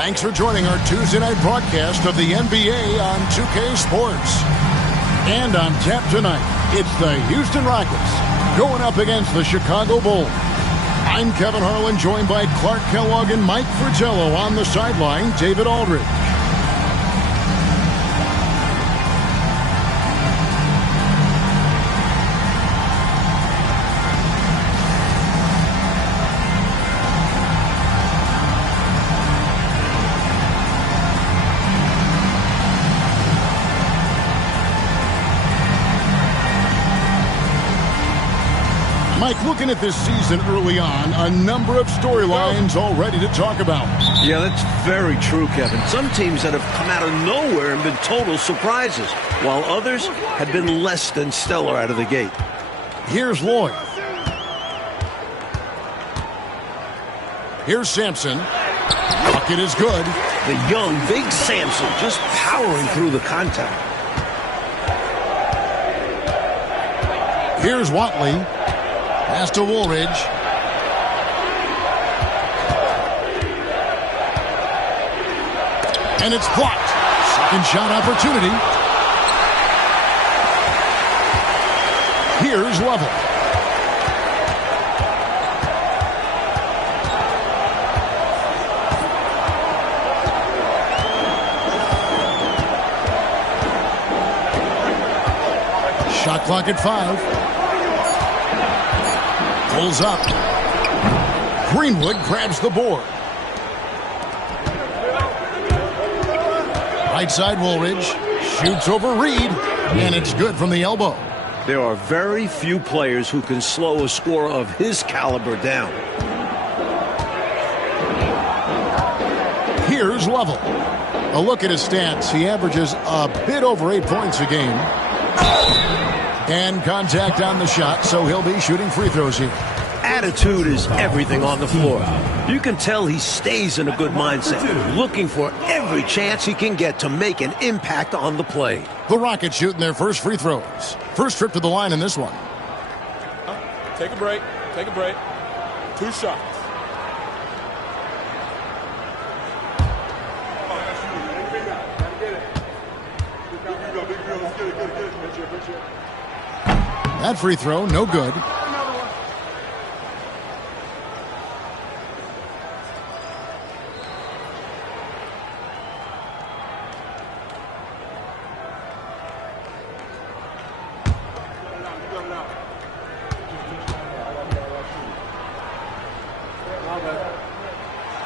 Thanks for joining our Tuesday night broadcast of the NBA on 2K Sports. And on tap tonight, it's the Houston Rockets going up against the Chicago Bulls. I'm Kevin Harlan, joined by Clark Kellogg and Mike Fratello. On the sideline, David Aldridge. Mike, looking at this season early on, a number of storylines already to talk about. Yeah, that's very true, Kevin. Some teams that have come out of nowhere and been total surprises, while others have been less than stellar out of the gate. Here's Lloyd. Here's Sampson. Bucket is good. The young, big Sampson just powering through the contact. Here's Watley. Pass to Woolridge. And it's blocked. Second shot opportunity. Here's Level. Shot clock at 5. Pulls up. Greenwood grabs the board. Right side Woolridge. Shoots over Reed. And it's good from the elbow. There are very few players who can slow a scorer of his caliber down. Here's Level. A look at his stats. He averages a bit over 8 points a game. And contact on the shot, so he'll be shooting free throws here. Attitude is everything on the floor. You can tell he stays in a good mindset, looking for every chance he can get to make an impact on the play. The Rockets shooting their first free throws. First trip to the line in this one. Take a break. Take a break. 2 shots. That free throw, no good.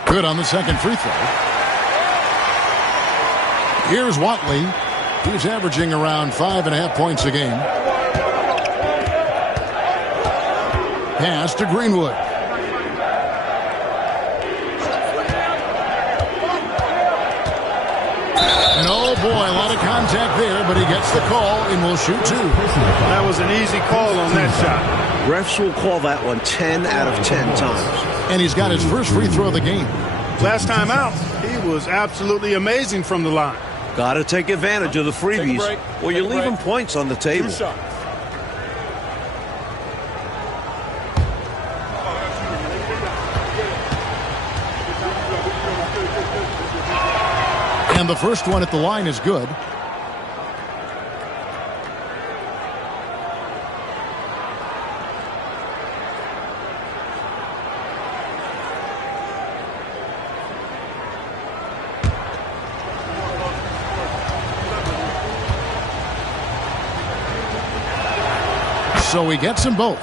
Good on the second free throw. Here's Watley. He's averaging around 5.5 points a game. Pass to Greenwood. And oh boy, a lot of contact there, but he gets the call and will shoot 2. That was an easy call on that shot. Refs will call that one 10 out of 10 times. And he's got his first free throw of the game. Last time out, he was absolutely amazing from the line. Got to take advantage of the freebies, or you're leaving points on the table. 2 shots. And the first one at the line is good. So he gets them both.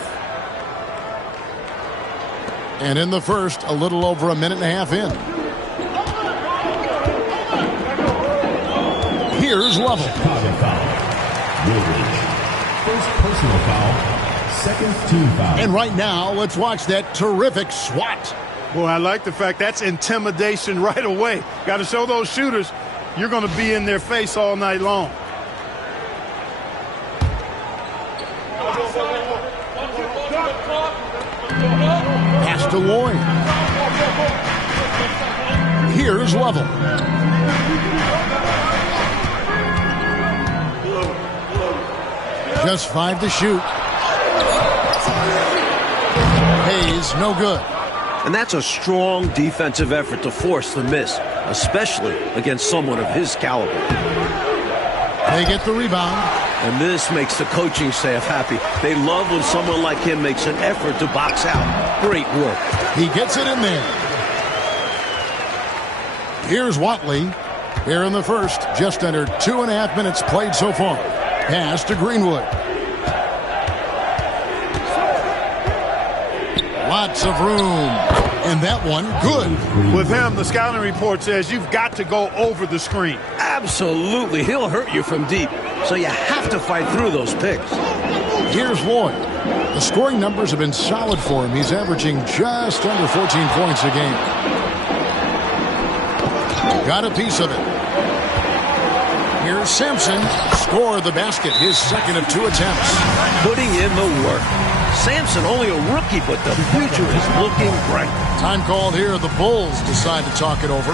And in the first, a little over a minute and a half in. Here's Level. Chicago foul. Woolridge. First personal foul. Second team foul. And right now, let's watch that terrific swat. Boy, I like the fact that's intimidation right away. Got to show those shooters you're going to be in their face all night long. Pass to Lloyd. Here's Level. Just 5 to shoot. Hayes, no good. And that's a strong defensive effort to force the miss, especially against someone of his caliber. They get the rebound. And this makes the coaching staff happy. They love when someone like him makes an effort to box out. Great work. He gets it in there. Here's Watley. Here in the first, just under 2.5 minutes played so far. Pass to Greenwood. Lots of room. And that one, good. With him, the scouting report says you've got to go over the screen. Absolutely. He'll hurt you from deep. So you have to fight through those picks. Here's Lloyd. The scoring numbers have been solid for him. He's averaging just under 14 points a game. Got a piece of it. Here's Sampson. Scored the basket, his second of 2 attempts. Putting in the work. Sampson only a rookie, but the future is looking bright. Time called here. The Bulls decide to talk it over.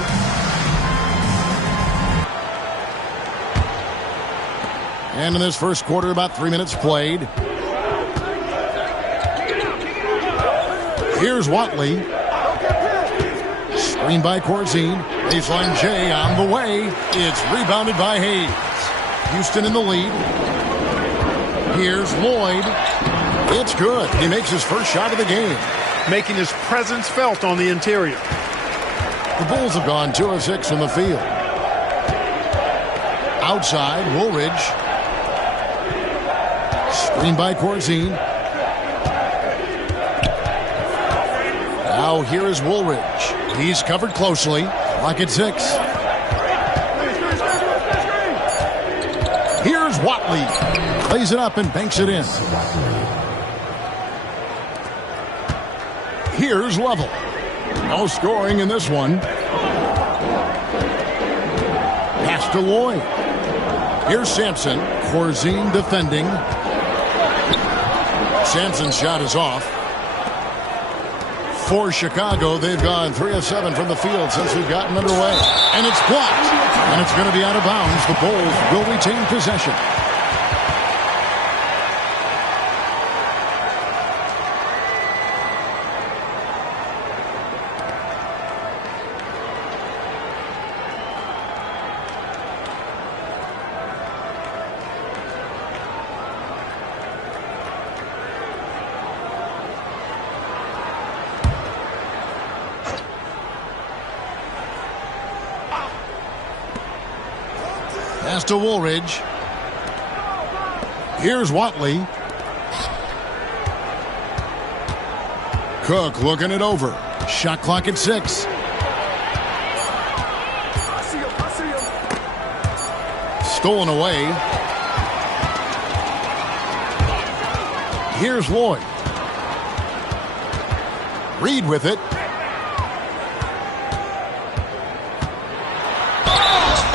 And in this first quarter, about 3 minutes played. Here's Watley. Screen by Corzine. Baseline J on the way. It's rebounded by Hayes. Houston in the lead. Here's Lloyd. It's good. He makes his first shot of the game. Making his presence felt on the interior. The Bulls have gone 2 of 6 from the field. Outside, Woolridge. Screen by Corzine. Now here is Woolridge. He's covered closely. Clock at 6. Here's Watley. Plays it up and banks it in. Here's Level. No scoring in this one. Pass to Lloyd. Here's Sampson. Corzine defending. Sampson's shot is off. For Chicago, they've gone 3 of 7 from the field since we've gotten underway. And it's blocked. And it's going to be out of bounds. The Bulls will retain possession. Pass to Woolridge. Here's Watley. Cook looking it over. Shot clock at 6. Stolen away. Here's Lloyd. Reed with it.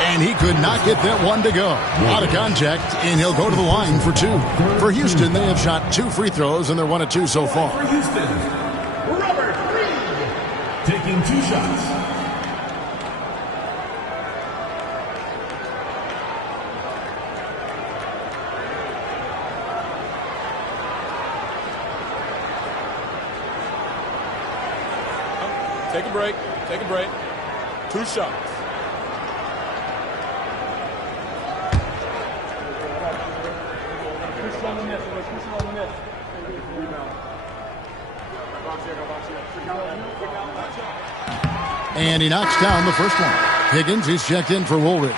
And he could not get that one to go. Out of contact, and he'll go to the line for 2. For Houston, they have shot 2 free throws, and they're 1 of 2 so far. For Houston, Robert Reed, taking 2 shots. Take a break. Take a break. 2 shots. And he knocks down the first one. Higgins, he's checked in for Woolridge.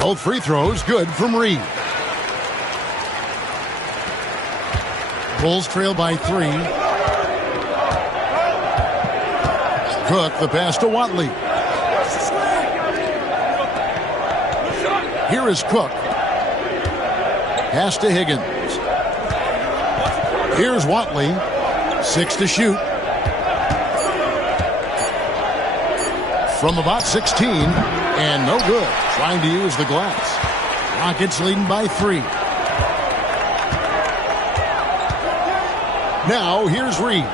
Both free throws good from Reed. Bulls trail by 3. Cook, the pass to Watley. Here is Cook. Pass to Higgins. Here's Watley. 6 to shoot. From about 16, And no good. Trying to use the glass. Rockets leading by 3. Now, here's Reed.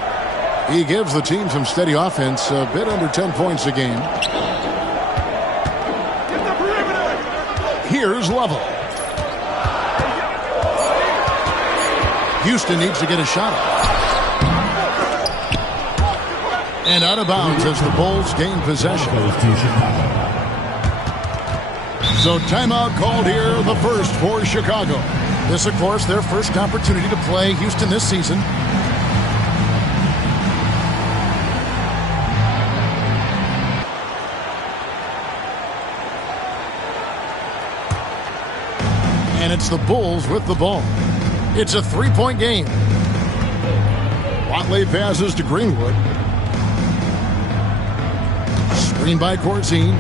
He gives the team some steady offense, a bit under 10 points a game. Here's Lovell. Houston needs to get a shot off. And out of bounds as the Bulls gain possession. So timeout called here, the first for Chicago. This, of course, their first opportunity to play Houston this season. And it's the Bulls with the ball. It's a 3-point game. Watley passes to Greenwood. Screen by Corzine.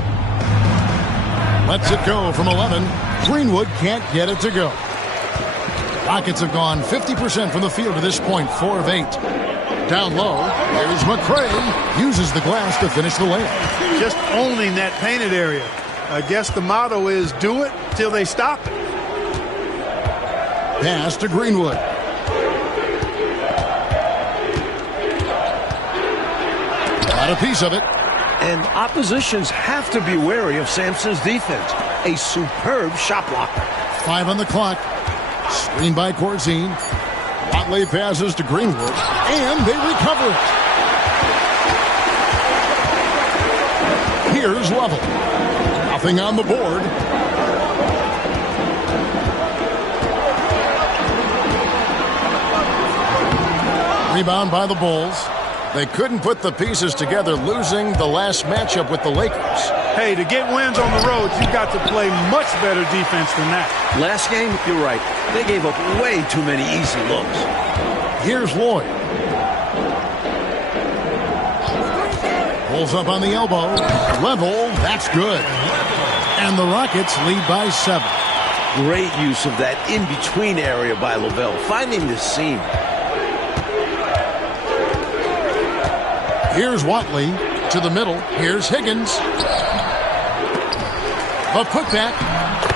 Lets it go from 11. Greenwood can't get it to go. Rockets have gone 50% from the field to this point, 4 of 8. Down low, here's McCray. Uses the glass to finish the layup. Just owning that painted area. I guess the motto is do it till they stop it. Pass to Greenwood. Got a piece of it. And oppositions have to be wary of Sampson's defense. A superb shot blocker. 5 on the clock. Screen by Corzine. Watley passes to Greenwood. And they recover it. Here's Lovell. Nothing on the board. Rebound by the Bulls. They couldn't put the pieces together, losing the last matchup with the Lakers. Hey, to get wins on the road, you've got to play much better defense than that. Last game, you're right. They gave up way too many easy looks. Here's Lloyd. Pulls up on the elbow. Level, that's good. And the Rockets lead by 7. Great use of that in-between area by Lavelle, finding the seam. Here's Watley to the middle. Here's Higgins. A putback.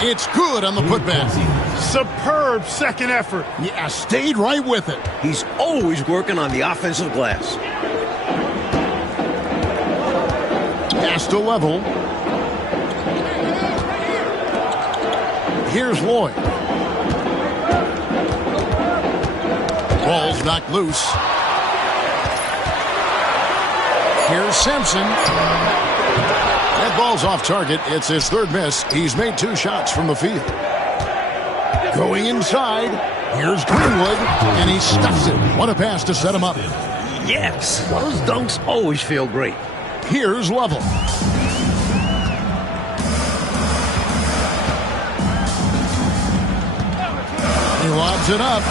It's good on the putback. Superb second effort. Yeah, stayed right with it. He's always working on the offensive glass. Pass to Level. Here's Lloyd. Ball's knocked loose. Here's Sampson. That ball's off target. It's his 3rd miss. He's made 2 shots from the field. Going inside. Here's Greenwood. And he stuffs it. What a pass to set him up. Yes, those dunks always feel great. Here's Lovell. He lobs it up.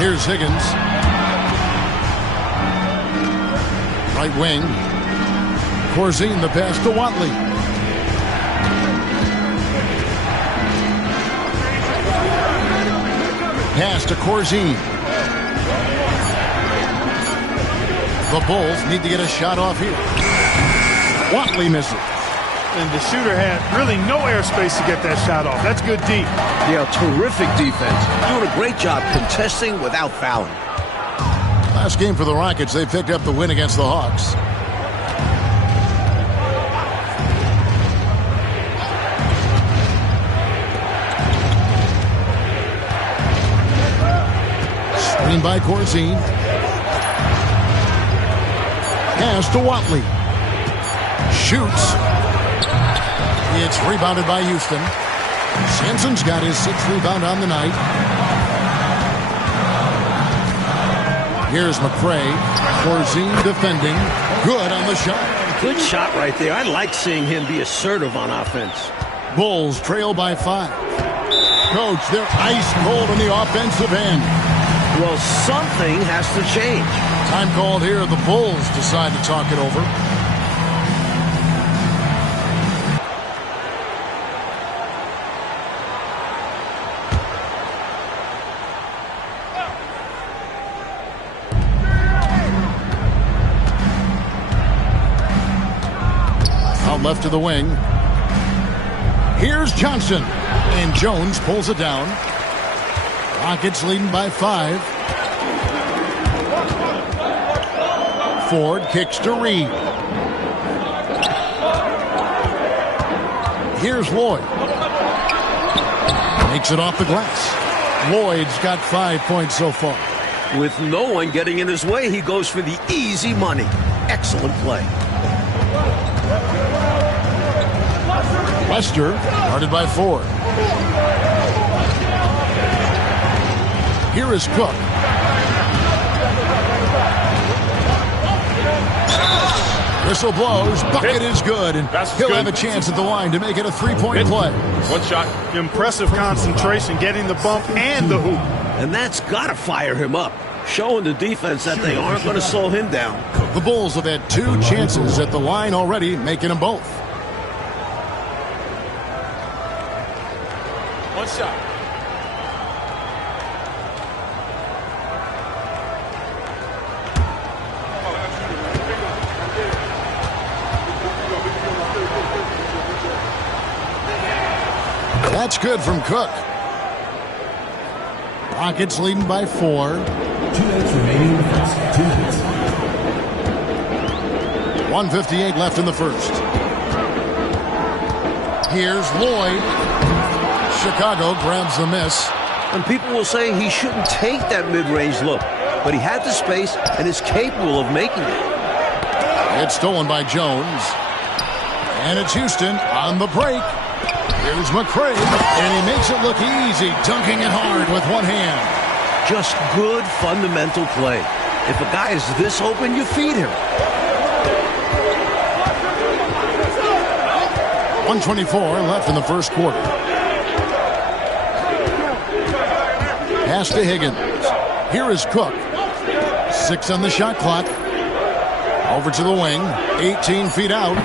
Here's Higgins. Right wing. Corzine the pass to Watley. Pass to Corzine. The Bulls need to get a shot off here. Watley misses. And the shooter had really no airspace to get that shot off. That's good deep. Yeah, terrific defense. Doing a great job contesting without fouling. Last game for the Rockets, they picked up the win against the Hawks. Screen by Corzine. Pass to Watley. Shoots. It's rebounded by Houston. Sampson's got his 6th rebound on the night. Here's McCray. Corzine defending. Good on the shot. Good shot right there. I like seeing him be assertive on offense. Bulls trail by 5. Coach, they're ice cold in the offensive end. Well, something has to change. Time called here. The Bulls decide to talk it over. left to the wing. Here's Johnson. And Jones pulls it down. Rockets leading by 5. Ford kicks to Reed. Here's Lloyd. Makes it off the glass. Lloyd's got 5 points so far. With no one getting in his way, he goes for the easy money. Excellent play. Lester guarded by Ford. Here is Cook. Whistle blows. Bucket is good, and he'll have a chance at the line to make it a 3-point play. One shot. Impressive concentration, getting the bump and the hoop. And that's got to fire him up, showing the defense that they aren't going to slow him down. The Bulls have had 2 chances at the line already, making them both. One shot. That's good from Cook. Rockets leading by 4. 2 minutes remaining in the first. 2 minutes. 1:58 left in the first. Here's Lloyd. Chicago grabs the miss. And people will say he shouldn't take that mid-range look, but he had the space and is capable of making it. It's stolen by Jones. And it's Houston on the break. Here's McCray, and he makes it look easy, dunking it hard with one hand. Just good fundamental play. If a guy is this open, you feed him. 1:24 left in the first quarter. Pass to Higgins. Here is Cook. 6 on the shot clock. Over to the wing. 18 feet out.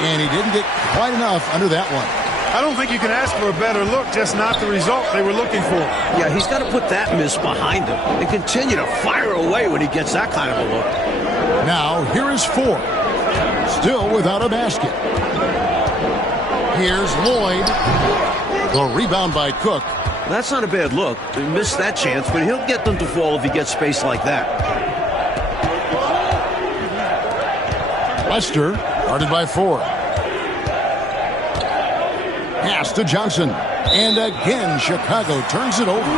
And he didn't get quite enough under that one. I don't think you can ask for a better look, just not the result they were looking for. Yeah, he's got to put that miss behind him and continue to fire away when he gets that kind of a look. Now, here is Ford. Still without a basket. Here's Lloyd. The rebound by Cook. That's not a bad look. He missed that chance, but he'll get them to fall if he gets space like that. Lester, guarded by Ford. Pass to Johnson. And again, Chicago turns it over.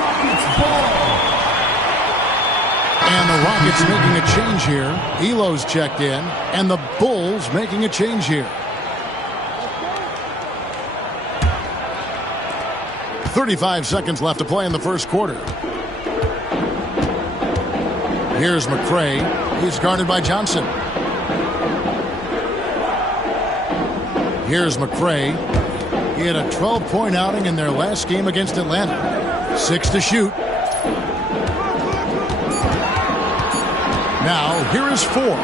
And the Rockets making a change here. Elo's checked in. And the Bulls making a change here. 35 seconds left to play in the first quarter. Here's McCray. He's guarded by Johnson. Here's McCray. He had a 12-point outing in their last game against Atlanta. 6 to shoot. Now, here is Ford.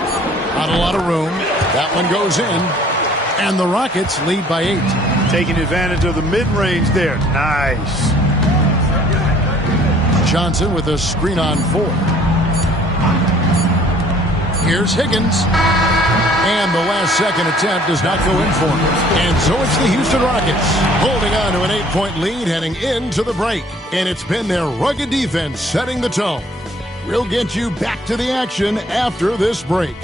Not a lot of room. That one goes in. And the Rockets lead by 8. Taking advantage of the mid-range there. Nice. Johnson with a screen on 4. Here's Higgins. And the last-second attempt does not go in for him. And so it's the Houston Rockets holding on to an 8-point lead heading into the break. And it's been their rugged defense setting the tone. We'll get you back to the action after this break.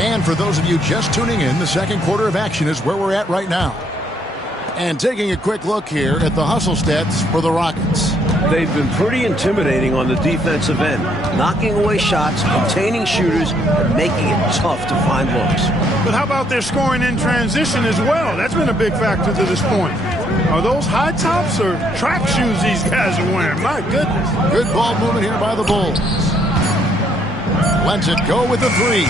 And for those of you just tuning in, the second quarter of action is where we're at right now. And taking a quick look here at the hustle stats for the Rockets. They've been pretty intimidating on the defensive end, knocking away shots, containing shooters, and making it tough to find looks. But how about their scoring in transition as well? That's been a big factor to this point. Are those high tops or track shoes these guys are wearing? My goodness. Good ball movement here by the Bulls. Lets it go with the three.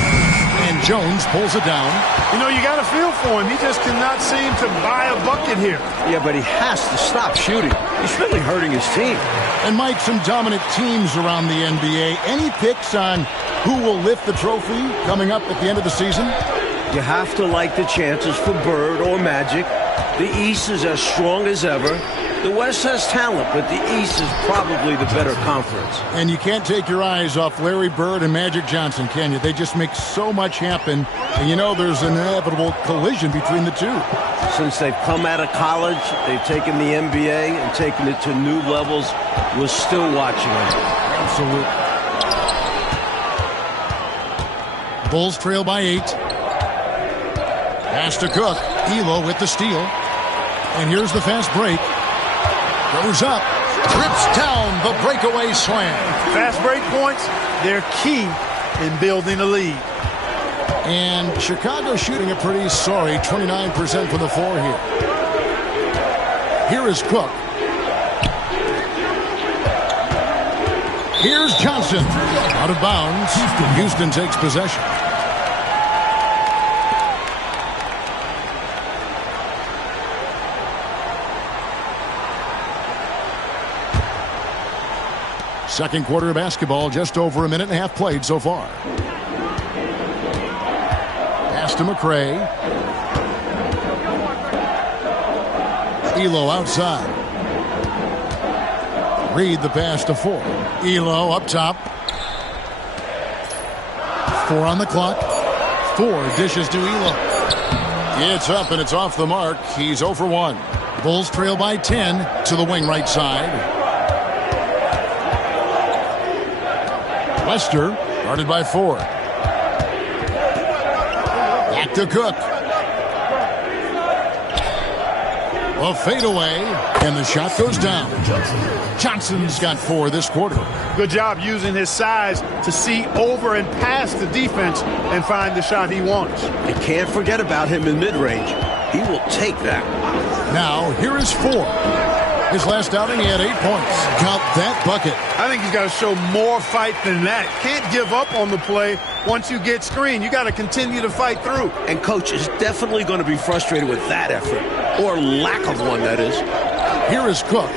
And Jones pulls it down. You know, you got to feel for him. He just cannot seem to buy a bucket here. Yeah, but he has to stop shooting. He's really hurting his team. And Mike, some dominant teams around the NBA. Any picks on who will lift the trophy coming up at the end of the season? You have to like the chances for Bird or Magic. The East is as strong as ever. The West has talent, but the East is probably the better conference. And you can't take your eyes off Larry Bird and Magic Johnson, can you? They just make so much happen. And you know there's an inevitable collision between the two. Since they've come out of college, they've taken the NBA and taken it to new levels. We're still watching them. Absolutely. Bulls trail by 8. Pass to Cook. Elo with the steal. And here's the fast break. Goes up. Trips down the breakaway slam. Fast break points, they're key in building a lead. And Chicago shooting a pretty sorry 29% from the floor here. Here is Cook. Here's Johnson. Out of bounds. Houston takes possession. Second quarter of basketball, just over a minute and a half played so far. Pass to McRae. Elo outside. Reed the pass to Ford. Elo up top. 4 on the clock. Ford dishes to Elo. It's up and it's off the mark. He's 0 for 1. Bulls trail by 10 to the wing right side. Lester, guarded by Ford. Back to Cook. A fadeaway, and the shot goes down. Johnson's got 4 this quarter. Good job using his size to see over and past the defense and find the shot he wants. You can't forget about him in mid-range. He will take that. Now, here is Ford. His last outing, he had 8 points. Count that bucket. I think he's got to show more fight than that. Can't give up on the play once you get screened. You got to continue to fight through. And coach is definitely going to be frustrated with that effort, or lack of one, that is. Here is Cook.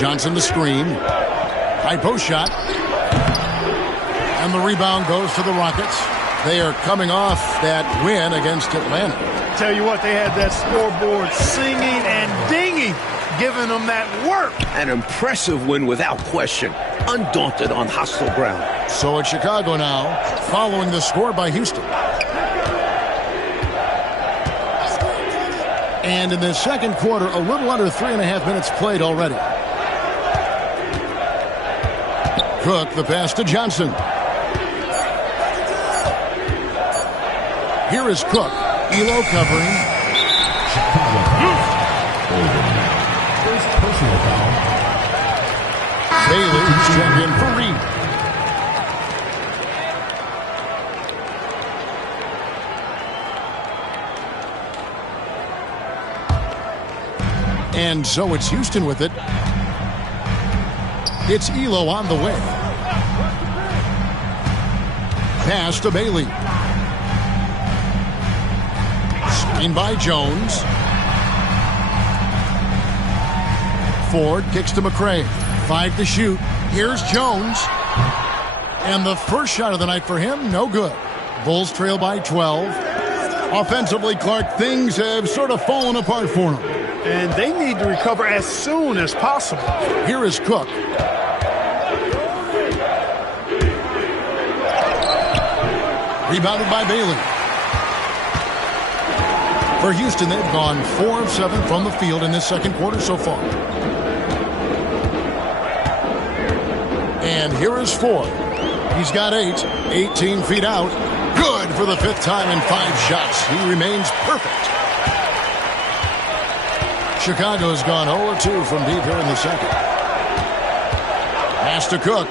Johnson the screen. High post shot. And the rebound goes to the Rockets. They are coming off that win against Atlanta. Tell you what, they had that scoreboard singing and dinging, giving them that work. An impressive win without question. Undaunted on hostile ground. So it's Chicago now, following the score by Houston. And in the second quarter, a little under 3.5 minutes played already. Cook, the pass to Johnson. Here is Cook. Elo covering. First personal foul. Bailey's checked in for Reed. And so it's Houston with it. It's Elo on the way. Pass to Bailey. Screen by Jones. Ford kicks to McRae. 5 to shoot. Here's Jones. And the first shot of the night for him, no good. Bulls trail by 12. Offensively, Clark, things have sort of fallen apart for them. And they need to recover as soon as possible. Here is Cook. Rebounded by Bailey. For Houston, they've gone 4 of 7 from the field in this second quarter so far. And here is Ford. He's got 8, 18 feet out. Good for the 5th time in 5 shots. He remains perfect. Chicago's gone 0-2 from deep here in the second. Pass to Cook.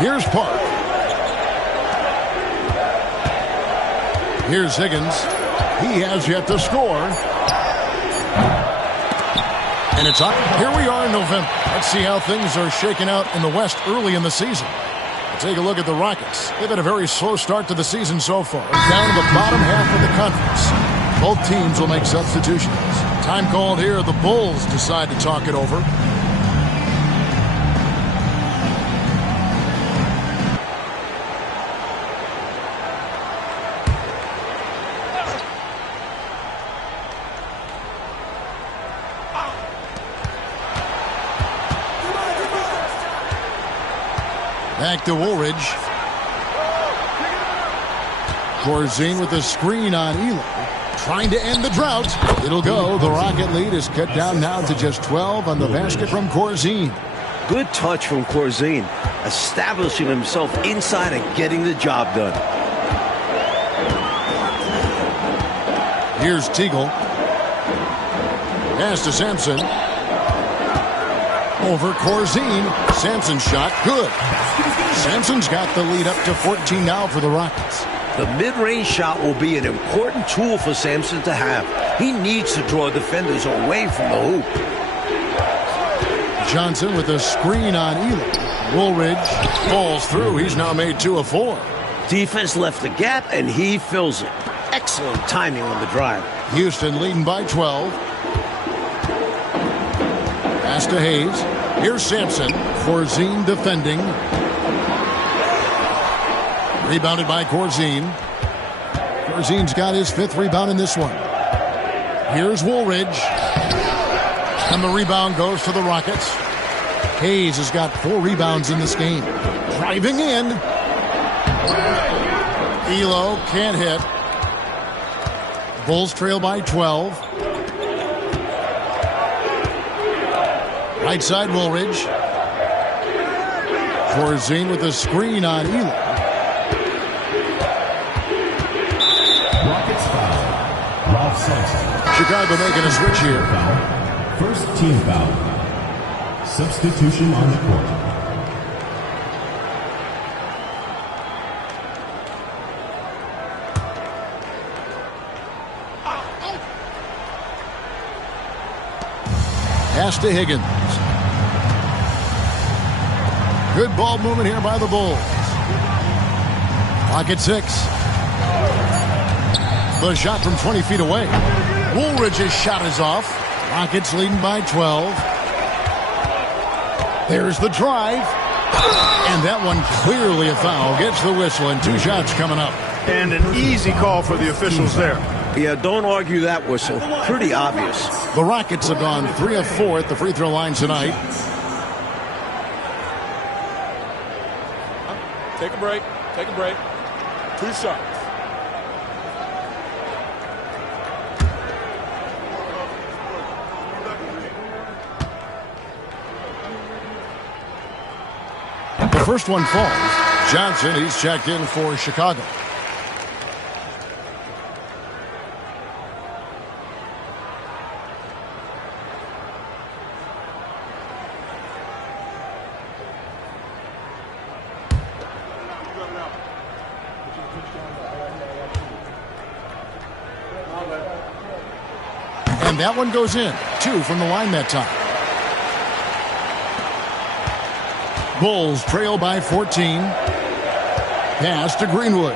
Here's Park. Here's Higgins. He has yet to score. And it's up. Here we are in November. Let's see how things are shaking out in the West early in the season. We'll take a look at the Rockets. They've had a very slow start to the season so far. Down to the bottom half of the conference. Both teams will make substitutions. Time called here. The Bulls decide to talk it over. Back to Woolridge. Corzine with a screen on Elo. Trying to end the drought. It'll go. The Rocket lead is cut down now to just 12 on the basket from Corzine. Good touch from Corzine, establishing himself inside and getting the job done. Here's Teagle. Pass to Sampson. Over Corzine. Sampson's shot, good. Sampson's got the lead up to 14 now for the Rockets. The mid-range shot will be an important tool for Sampson to have. He needs to draw defenders away from the hoop. Johnson with a screen on Elo. Woolridge falls through. He's now made 2 of 4. Defense left the gap, and he fills it. Excellent timing on the drive. Houston leading by 12. Pass to Hayes. Here's Sampson. Corzine defending. Rebounded by Corzine. Corzine's got his 5th rebound in this one. Here's Woolridge. And the rebound goes to the Rockets. Hayes has got 4 rebounds in this game. Driving in. Elo can't hit. Bulls trail by 12. Right side Woolridge. Corzine with a screen on Elo. Rockets foul. Ralph Sampson. Chicago making a switch here. First team foul. Substitution on the court. Pass to Higgins. Good ball movement here by the Bulls. Clock at 6. The shot from 20 feet away. Woolridge's shot is off. Rockets leading by 12. There's the drive. And that one clearly a foul. Gets the whistle and 2 shots coming up. And an easy call for the officials there. Yeah, don't argue that whistle. Pretty obvious. The Rockets have gone 3 of 4 at the free throw line tonight. Take a break. Take a break. 2 shots. The first one falls. Johnson, he's checked in for Chicago. And that one goes in. 2 from the line that time. Bulls trail by 14. Pass to Greenwood.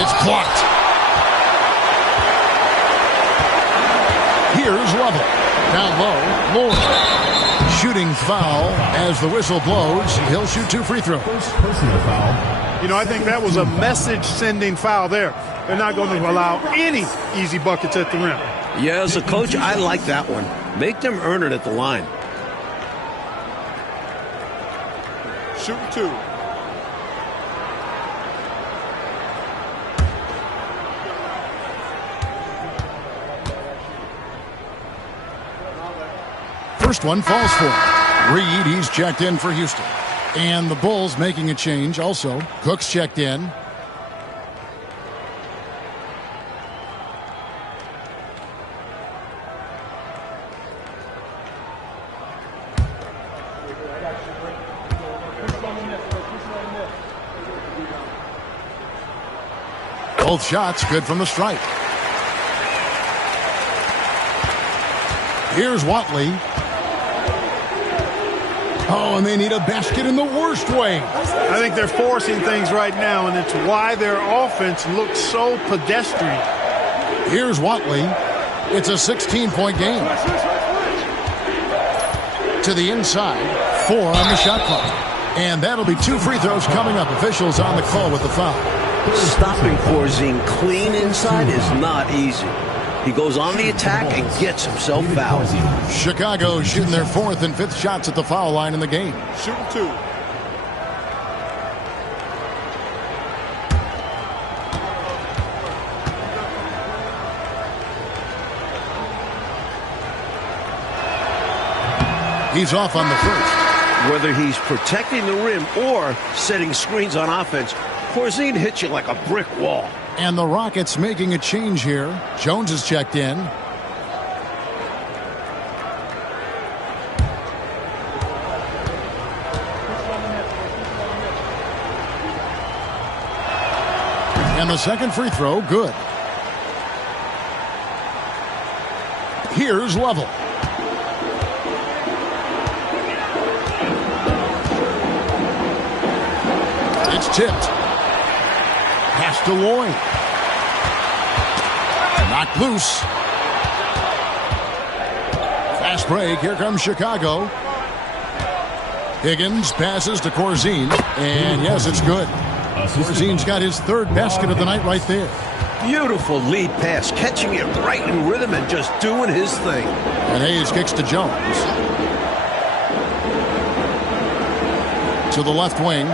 It's blocked. Here's Lovell. Down low. Lord. Shooting foul as the whistle blows. He'll shoot 2 free throws. First personal foul. You know, I think that was a message-sending foul there. They're not going to allow any easy buckets at the rim. Yeah, as a coach, I like that one. Make them earn it at the line. Shooting 2. First one falls for him. Reed, he's checked in for Houston. And the Bulls making a change also. Cook's checked in. Both shots good from the stripe. Here's Watley. Oh, and they need a basket in the worst way. I think they're forcing things right now, and it's why their offense looks so pedestrian. Here's Watley. It's a 16-point game. To the inside, 4 on the shot clock. And that'll be 2 free throws coming up. Officials on the call with the foul. Stopping Corzine clean inside is not easy. He goes on the attack and gets himself fouled. Chicago shooting their 4th and 5th shots at the foul line in the game. Shooting 2. He's off on the first. Whether he's protecting the rim or setting screens on offense, Corzine hits you like a brick wall. And the Rockets making a change here. Jones is checked in. And the second free throw, good. Here's Level. It's tipped. Pass to Lloyd. Knocked loose. Fast break. Here comes Chicago. Higgins passes to Corzine. And yes, it's good. Corzine's got his 3rd basket of the night right there. Beautiful lead pass, catching it right in rhythm and just doing his thing. And Hayes kicks to Jones. To the left wing.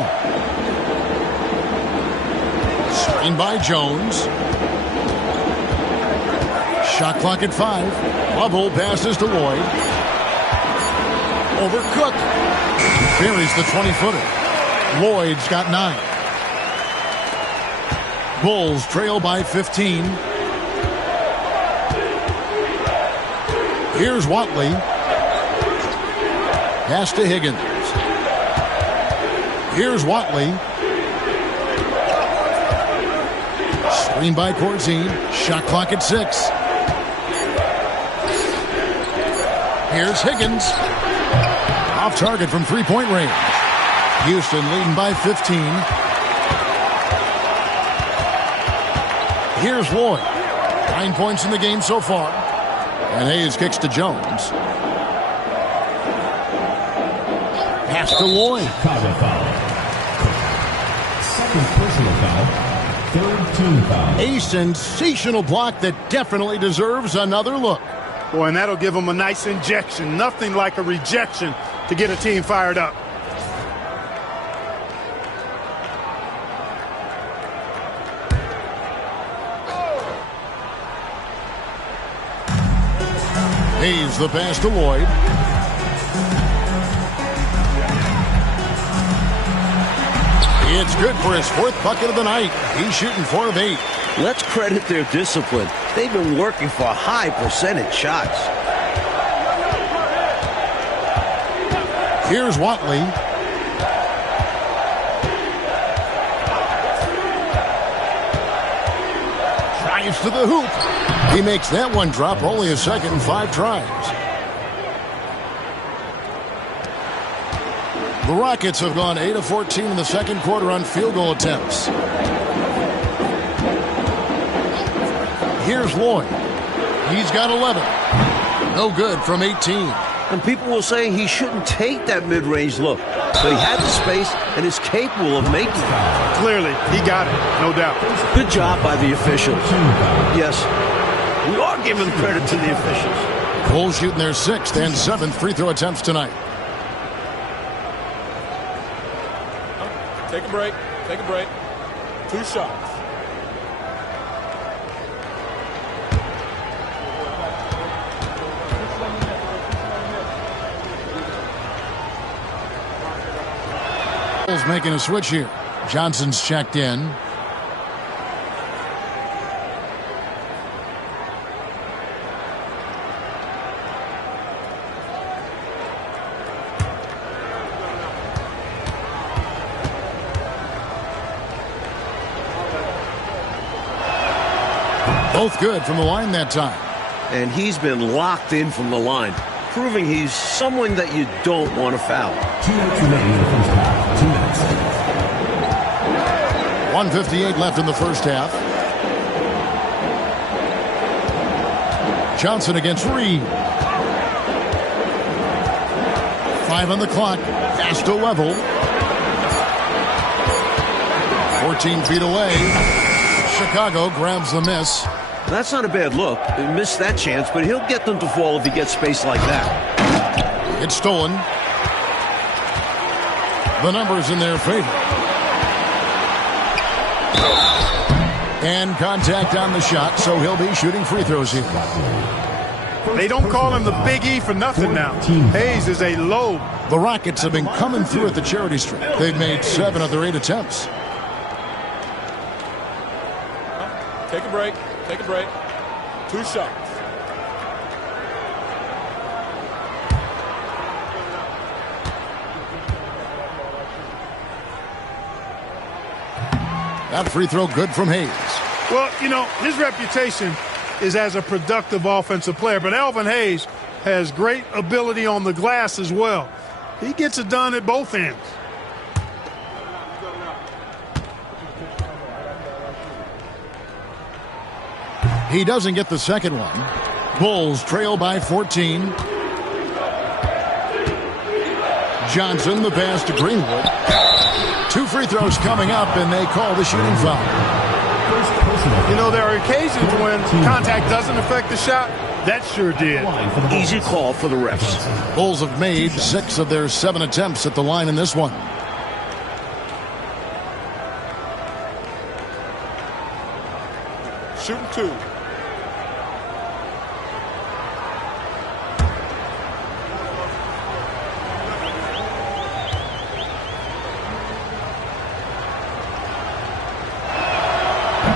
Screen by Jones. Shot clock at 5. Lovell passes to Lloyd. Overcooked. Buries the 20-footer. Lloyd's got 9. Bulls trail by 15. Here's Watley. Pass to Higgins. Here's Watley. Screen by Corzine. Shot clock at 6. Here's Higgins. Off target from 3-point range. Houston leading by 15. Here's Lloyd. 9 points in the game so far. And Hayes kicks to Jones. Pass to Lloyd. Chicago foul. Second personal foul. 3rd team foul. A sensational block that definitely deserves another look. Boy, and that'll give them a nice injection. Nothing like a rejection to get a team fired up. Hayes the pass to Lloyd. It's good for his 4th bucket of the night. He's shooting 4 of 8. Let's credit their discipline. They've been working for high percentage shots. Here's Watley. Drives to the hoop. He makes that one drop. Only a 2nd and 5 tries. The Rockets have gone 8 of 14 in the 2nd quarter on field goal attempts. Here's Lloyd. He's got 11. No good from 18. And people will say he shouldn't take that mid-range look. But he had the space and is capable of making it. Clearly, he got it, no doubt. Good job by the officials. Yes, we are giving credit to the officials. Bulls shooting their 6th and 7th free throw attempts tonight. Take a break. Take a break. 2 shots. Bulls making a switch here. Johnson's checked in. Both good from the line that time. And he's been locked in from the line, proving he's someone that you don't want to foul. 2 minutes remaining in the first half. 2 minutes. 1:58 left in the first half. Johnson against Reed. 5 on the clock. Pass to level. 14 feet away. Chicago grabs the miss. That's not a bad look. He missed that chance, but he'll get them to fall if he gets space like that. It's stolen. The numbers in their favor. And contact on the shot, so he'll be shooting free throws here. They don't call him the Big E for nothing now. Hayes is a low. The Rockets have been coming through at the charity stripe. They've made 7 of their 8 attempts. Take a break. Take a break. 2 shots. That free throw good from Hayes. Well, you know, his reputation is as a productive offensive player, but Elvin Hayes has great ability on the glass as well. He gets it done at both ends. He doesn't get the second one. Bulls trail by 14. Johnson, the pass to Greenwood. 2 free throws coming up, and they call the shooting foul. You know, there are occasions when contact doesn't affect the shot. That sure did. Easy call for the refs. Bulls have made 6 of their 7 attempts at the line in this one. Shooting 2.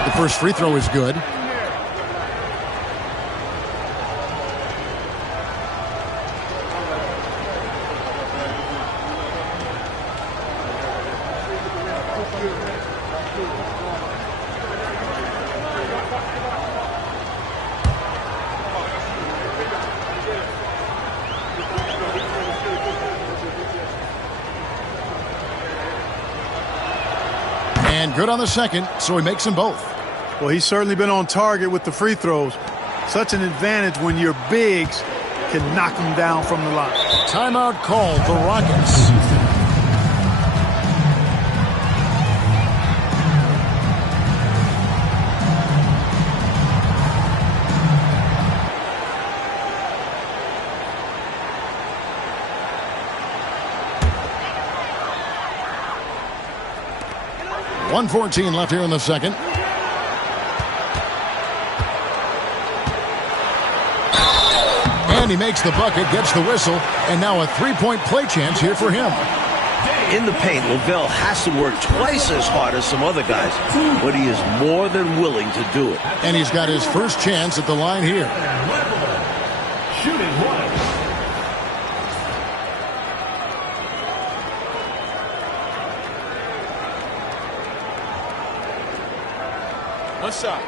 The first free throw is good. And good on the second, so he makes them both. Well, he's certainly been on target with the free throws. Such an advantage when your bigs can knock them down from the line. Timeout called, the Rockets. .114 left here in the second. And he makes the bucket, gets the whistle, and now a 3-point play chance here for him. In the paint, Lavelle has to work twice as hard as some other guys, but he is more than willing to do it. And he's got his first chance at the line here. Shooting 1. One shot.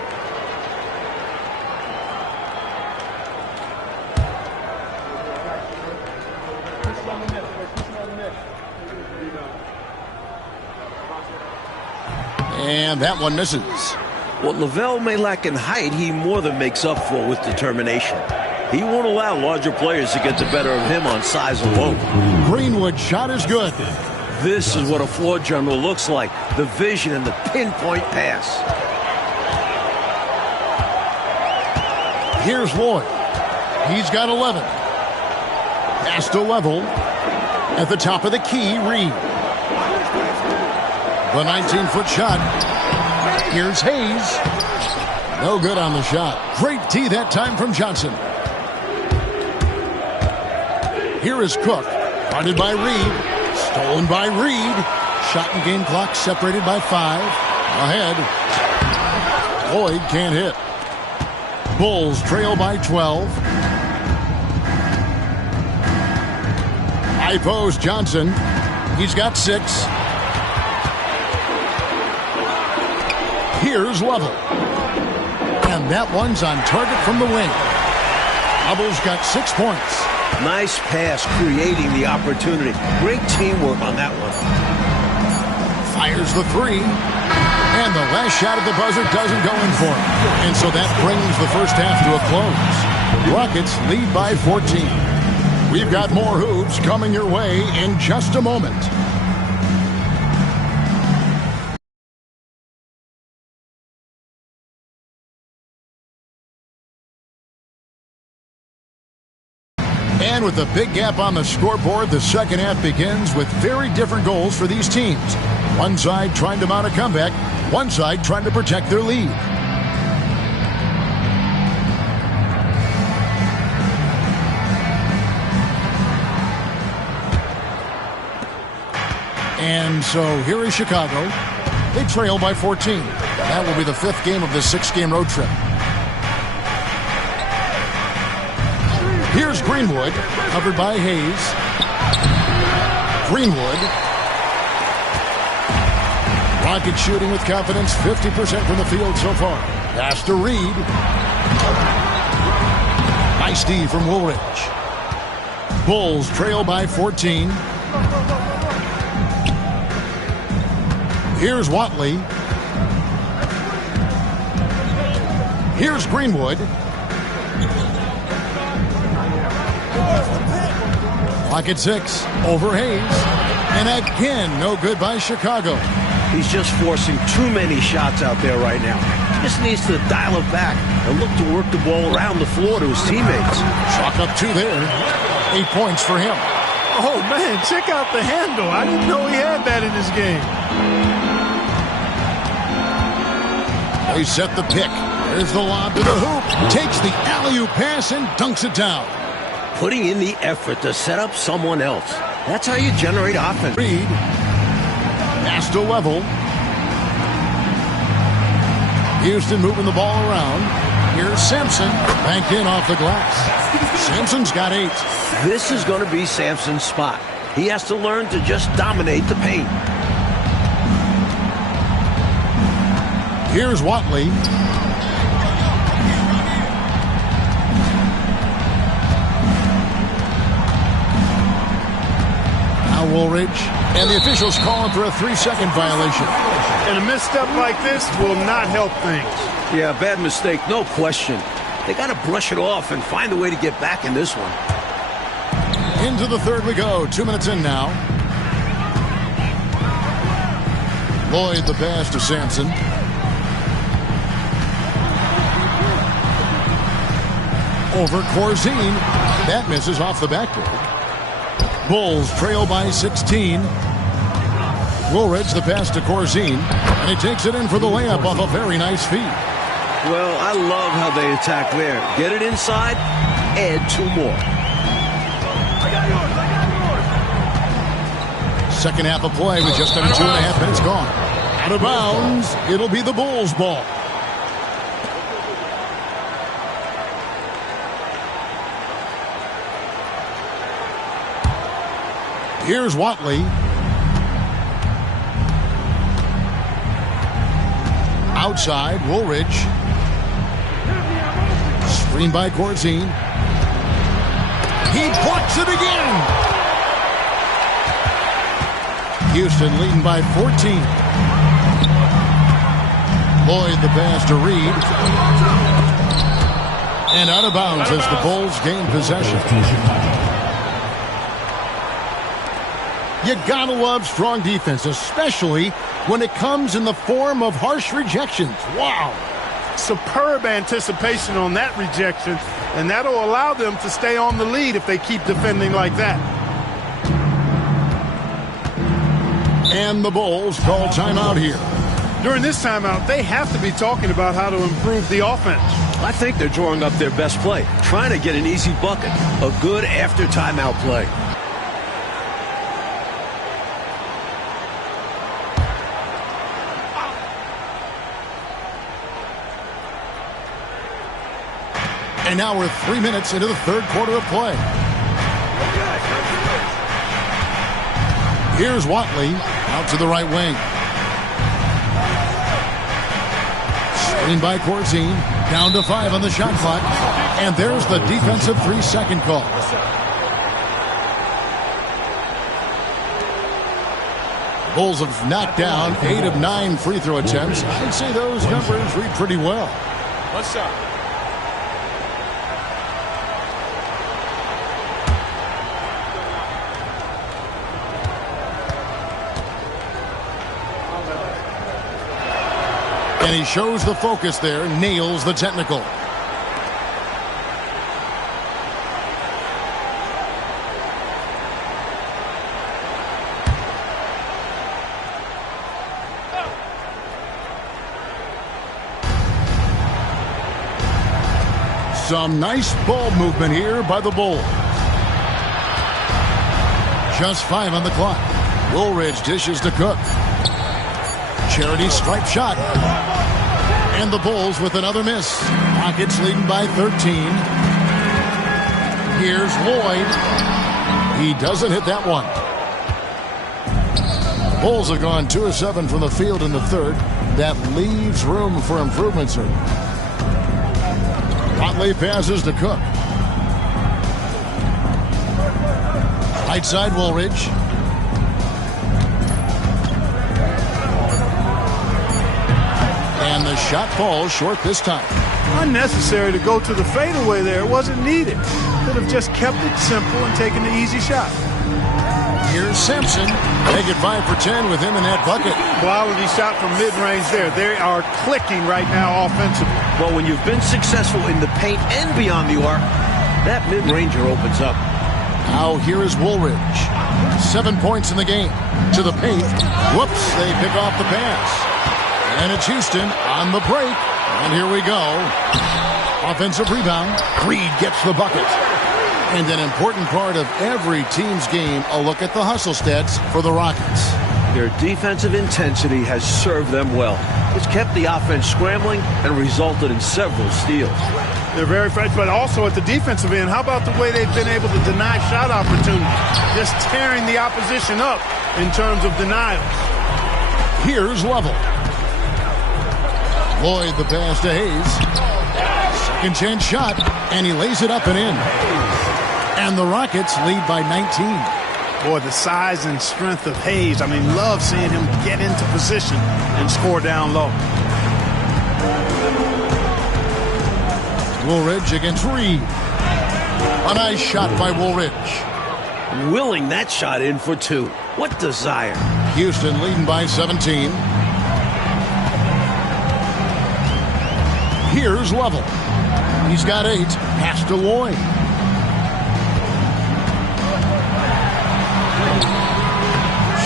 And that one misses. What Lavelle may lack in height, he more than makes up for with determination. He won't allow larger players to get the better of him on size alone. Greenwood shot is good. This is what a floor general looks like, the vision and the pinpoint pass. Here's Lloyd. He's got 11. Pass to level. At the top of the key, Reed. The 19-foot shot. Here's Hayes. No good on the shot. Great tee that time from Johnson. Here is Cook. Guarded by Reed. Stolen by Reed. Shot and game clock separated by 5. Ahead. Lloyd can't hit. Bulls trail by 12. High post Johnson. He's got 6. Here's Lovell. And And that one's on target from the wing. Hubble's got 6 points. Nice pass, creating the opportunity. Great teamwork on that one. Fires the 3. And the last shot at the buzzer doesn't go in for him. And so that brings the first half to a close. Rockets lead by 14. We've got more hoops coming your way in just a moment. And with the big gap on the scoreboard, the second half begins with very different goals for these teams. One side trying to mount a comeback, one side trying to protect their lead. And so here is Chicago. They trail by 14. That will be the 5th game of the 6-game road trip. Here's Greenwood, covered by Hayes. Greenwood. Rockets shooting with confidence, 50% from the field so far. Pass to Reed. Nice D from Woolridge. Bulls trail by 14. Here's Watley. Here's Greenwood. Clock at 6. Over Hayes. And again, no good by Chicago. He's just forcing too many shots out there right now. Just needs to dial it back and look to work the ball around the floor to his teammates. Chalk up 2 there. 8 points for him. Oh, man, check out the handle. I didn't know he had that in his game. They set the pick. There's the lob to the hoop. Takes the alley-oop pass and dunks it down. Putting in the effort to set up someone else. That's how you generate offense. Reed. Pass to level. Houston moving the ball around. Here's Sampson. Banked in off the glass. Sampson's got 8. This is going to be Sampson's spot. He has to learn to just dominate the paint. Here's Watley. Now Woolridge. And the officials calling for a 3-second violation. And a misstep like this will not help things. Yeah, bad mistake, no question. They got to brush it off and find a way to get back in this one. Into the third we go. 2 minutes in now. Lloyd the pass to Sampson. Over Corzine. That misses off the backboard. Bulls trail by 16. Woolridge the pass to Corzine. And he takes it in for the layup off a very nice feed. Well, I love how they attack there. Get it inside, add 2 more. Second half of play with just under 2.5 minutes gone. Out of bounds. It'll be the Bulls' ball. Here's Watley. Outside, Woolridge. Screen by Corzine. He blocks it again. Houston leading by 14. Lloyd the pass to Reed. And out of bounds as the Bulls gain possession. You gotta love strong defense, especially when it comes in the form of harsh rejections. Wow. Superb anticipation on that rejection, and that'll allow them to stay on the lead if they keep defending like that. And the Bulls call timeout here. During this timeout, they have to be talking about how to improve the offense. I think they're drawing up their best play, trying to get an easy bucket, a good after timeout play. And now we're 3 minutes into the third quarter of play. Here's Watley out to the right wing. Screen by Corzine. Down to 5 on the shot clock. And there's the defensive 3-second call. Bulls have knocked down 8 of 9 free throw attempts. I'd say those numbers read pretty well. One shot. And he shows the focus there, nails the technical. Some nice ball movement here by the Bulls. Just 5 on the clock. Woolridge dishes to Cook. Charity stripe shot. And the Bulls with another miss. Rockets leading by 13. Here's Lloyd. He doesn't hit that one. Bulls have gone 2 of 7 from the field in the third. That leaves room for improvement, sir. Watley passes to Cook. Right side, Woolridge. And the shot falls short this time. Unnecessary to go to the fadeaway there. It wasn't needed. Could have just kept it simple and taken the easy shot. Here's Sampson. Make it 5 for 10 with him in that bucket. Quality shot from mid-range there. They are clicking right now offensively. Well, when you've been successful in the paint and beyond the arc, that mid-ranger opens up. Now here is Woolridge. 7 points in the game. To the paint. Whoops, they pick off the pass. And it's Houston on the break. And here we go. Offensive rebound. Creed gets the bucket. And an important part of every team's game, a look at the hustle stats for the Rockets. Their defensive intensity has served them well. It's kept the offense scrambling and resulted in several steals. They're very fresh, but also at the defensive end, how about the way they've been able to deny shot opportunities? Just tearing the opposition up in terms of denials. Here's Level. Lloyd the pass to Hayes. Second chance shot, and he lays it up and in. And the Rockets lead by 19. Boy, the size and strength of Hayes. I mean, love seeing him get into position and score down low. Woolridge against Reed. A nice shot by Woolridge. Willing that shot in for 2. What desire. Houston leading by 17. Here's Level. He's got 8. Pass to Lloyd.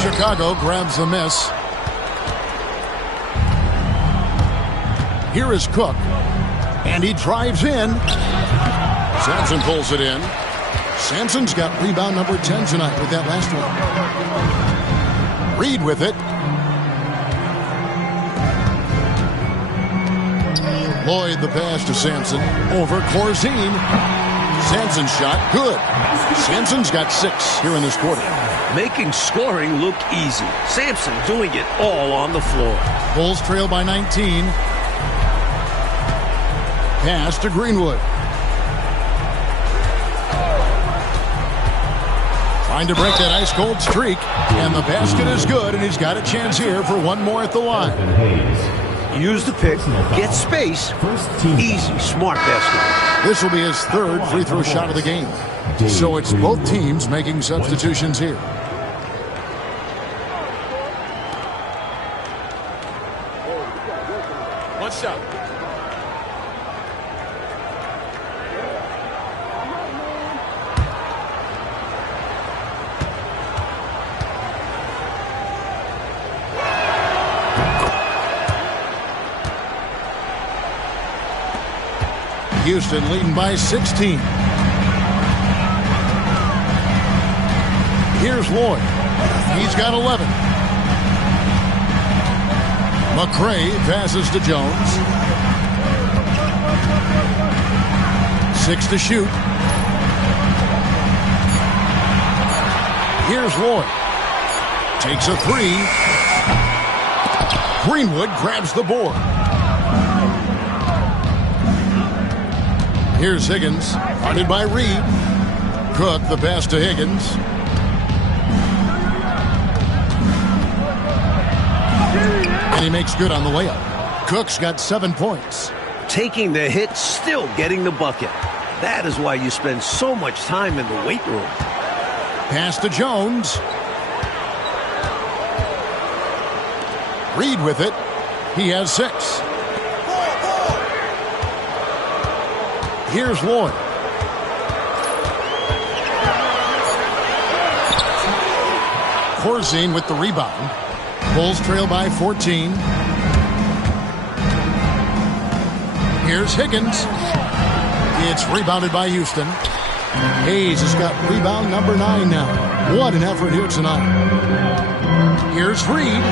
Chicago grabs the miss. Here is Cook. And he drives in. Sampson pulls it in. Sampson's got rebound number 10 tonight with that last one. Reed with it. Lloyd the pass to Sampson. Over Corzine. Sampson's shot, good. Sampson's got 6 here in this quarter. Making scoring look easy. Sampson doing it all on the floor. Bulls trail by 19. Pass to Greenwood. Trying to break that ice-cold streak. And the basket is good, and he's got a chance here for one more at the line. Use the pick, get space. Easy, smart basket. This will be his 3rd free throw shot of the game. So it's both teams making substitutions here. One shot. Houston leading by 16. Here's Lloyd. He's got 11. McCray passes to Jones. 6 to shoot. Here's Lloyd. Takes a 3. Greenwood grabs the board. Here's Higgins, guarded by Reed. Cook, the pass to Higgins. And he makes good on the layup. Cook's got 7 points. Taking the hit, still getting the bucket. That is why you spend so much time in the weight room. Pass to Jones. Reed with it. He has 6. Here's Lloyd. Corzine with the rebound. Bulls trail by 14. Here's Higgins. It's rebounded by Houston. Hayes has got rebound number 9 now. What an effort here tonight. Here's Reed.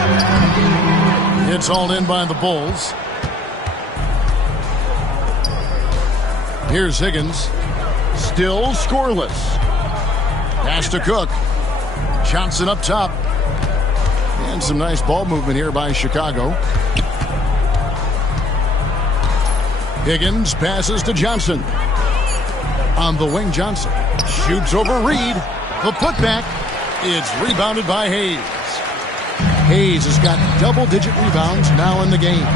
It's hauled in by the Bulls. Here's Higgins. Still scoreless. Pass to Cook. Johnson up top. And some nice ball movement here by Chicago. Higgins passes to Johnson. On the wing, Johnson shoots over Reed. The putback. It's rebounded by Hayes. Hayes has got double-digit rebounds now in the game.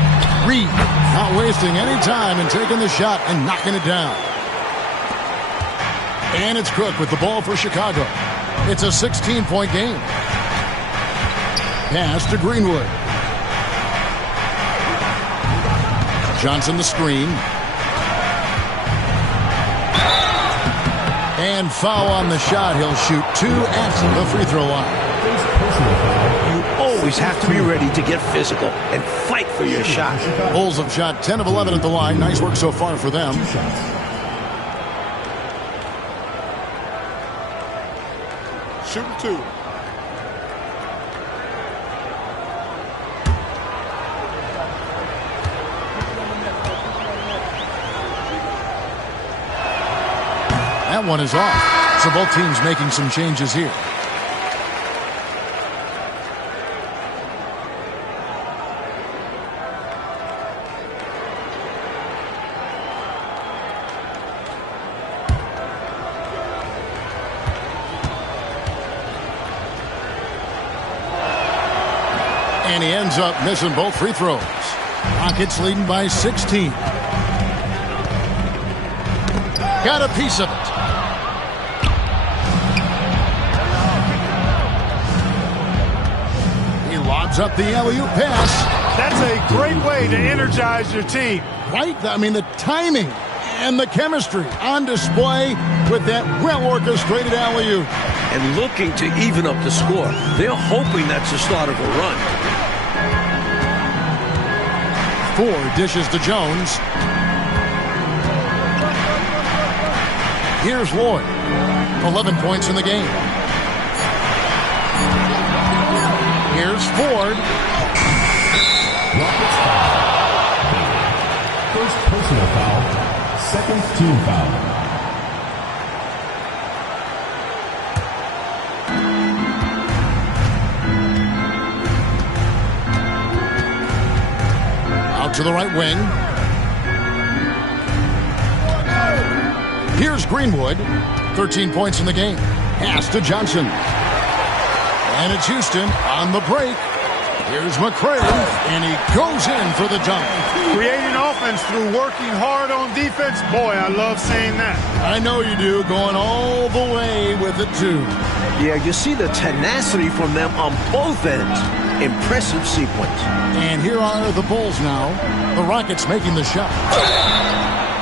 Reed not wasting any time and taking the shot and knocking it down. And it's Cook with the ball for Chicago. It's a 16-point game. Pass to Greenwood. Johnson the screen. And foul on the shot. He'll shoot 2 at the free throw line. You always have to be ready to get physical and fight for your shot. Bulls have shot 10 of 11 at the line. Nice work so far for them. Shooting 2. That one is off. So both teams making some changes here. And he ends up missing both free throws. Rockets leading by 16. Got a piece of it. He lobs up the alley-oop pass. That's a great way to energize your team. Right? I mean, the timing and the chemistry on display with that well-orchestrated alley-oop. And looking to even up the score. They're hoping that's the start of a run. 4 dishes to Jones. Here's Lloyd. 11 points in the game. Here's Ford. First personal foul. Second team foul. Out to the right wing. Here's Greenwood. 13 points in the game. Pass to Johnson. And it's Houston on the break. Here's McCray, and he goes in for the dunk. Creating offense through working hard on defense. Boy, I love saying that. I know you do, going all the way with it, too. Yeah, you see the tenacity from them on both ends. Impressive sequence. And here are the Bulls now. The Rockets making the shot.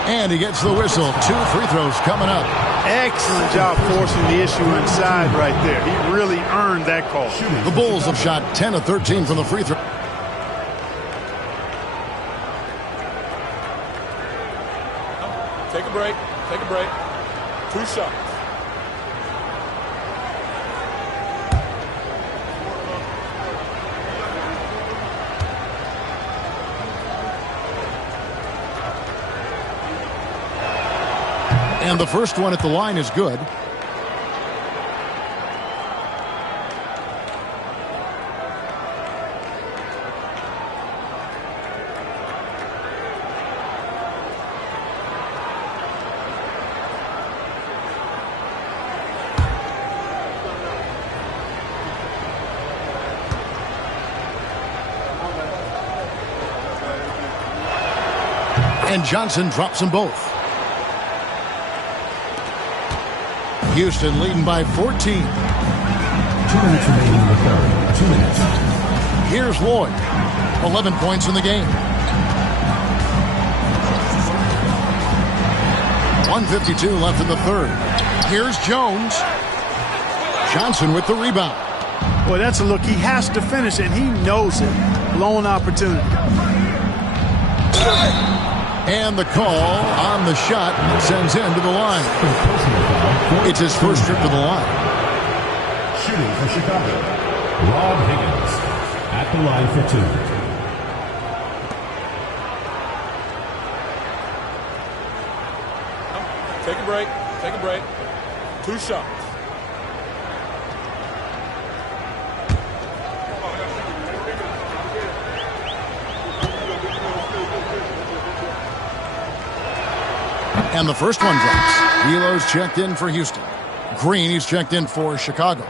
And he gets the whistle. 2 free throws coming up. Excellent job forcing the issue inside right there. He really earned that call. The Bulls have shot 10 of 13 from the free throw. Take a break. Take a break. 2 shots. And the first one at the line is good. And Johnson drops them both. Houston leading by 14. 2 minutes remaining in the third. 2 minutes. Here's Lloyd. 11 points in the game. 1:52 left in the third. Here's Jones. Johnson with the rebound. Boy, that's a look. He has to finish, and he knows it. Lone opportunity. And the call on the shot sends him to the line. It's his first trip to the line. Shooting for Chicago, Rob Higgins at the line for 2. Take a break. Take a break. 2 shots. And the first one drops. Elo's checked in for Houston. Green, he's checked in for Chicago.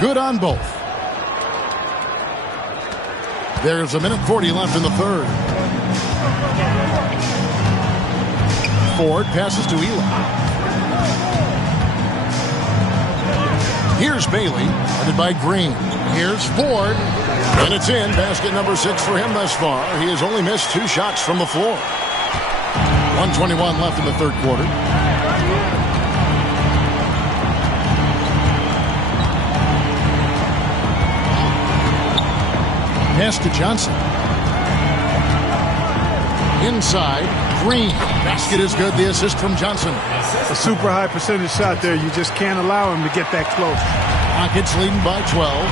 Good on both. There's 1:40 left in the third. Ford passes to Elo. Here's Bailey, headed by Green. Here's Ford, and it's in. Basket number 6 for him thus far. He has only missed 2 shots from the floor. 1:21 left in the third quarter. Pass to Johnson. Inside, Green. Basket is good. The assist from Johnson. A super high percentage shot there. You just can't allow him to get that close. Rockets leading by 12.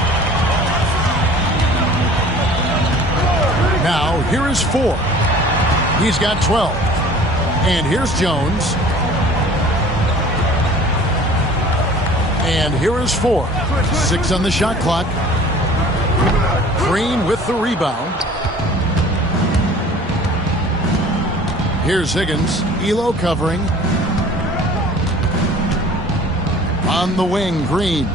Now, here is Ford. He's got 12. And here's Jones. And here is Ford. 6 on the shot clock. Green with the rebound. Here's Higgins. Elo covering. On the wing, Green.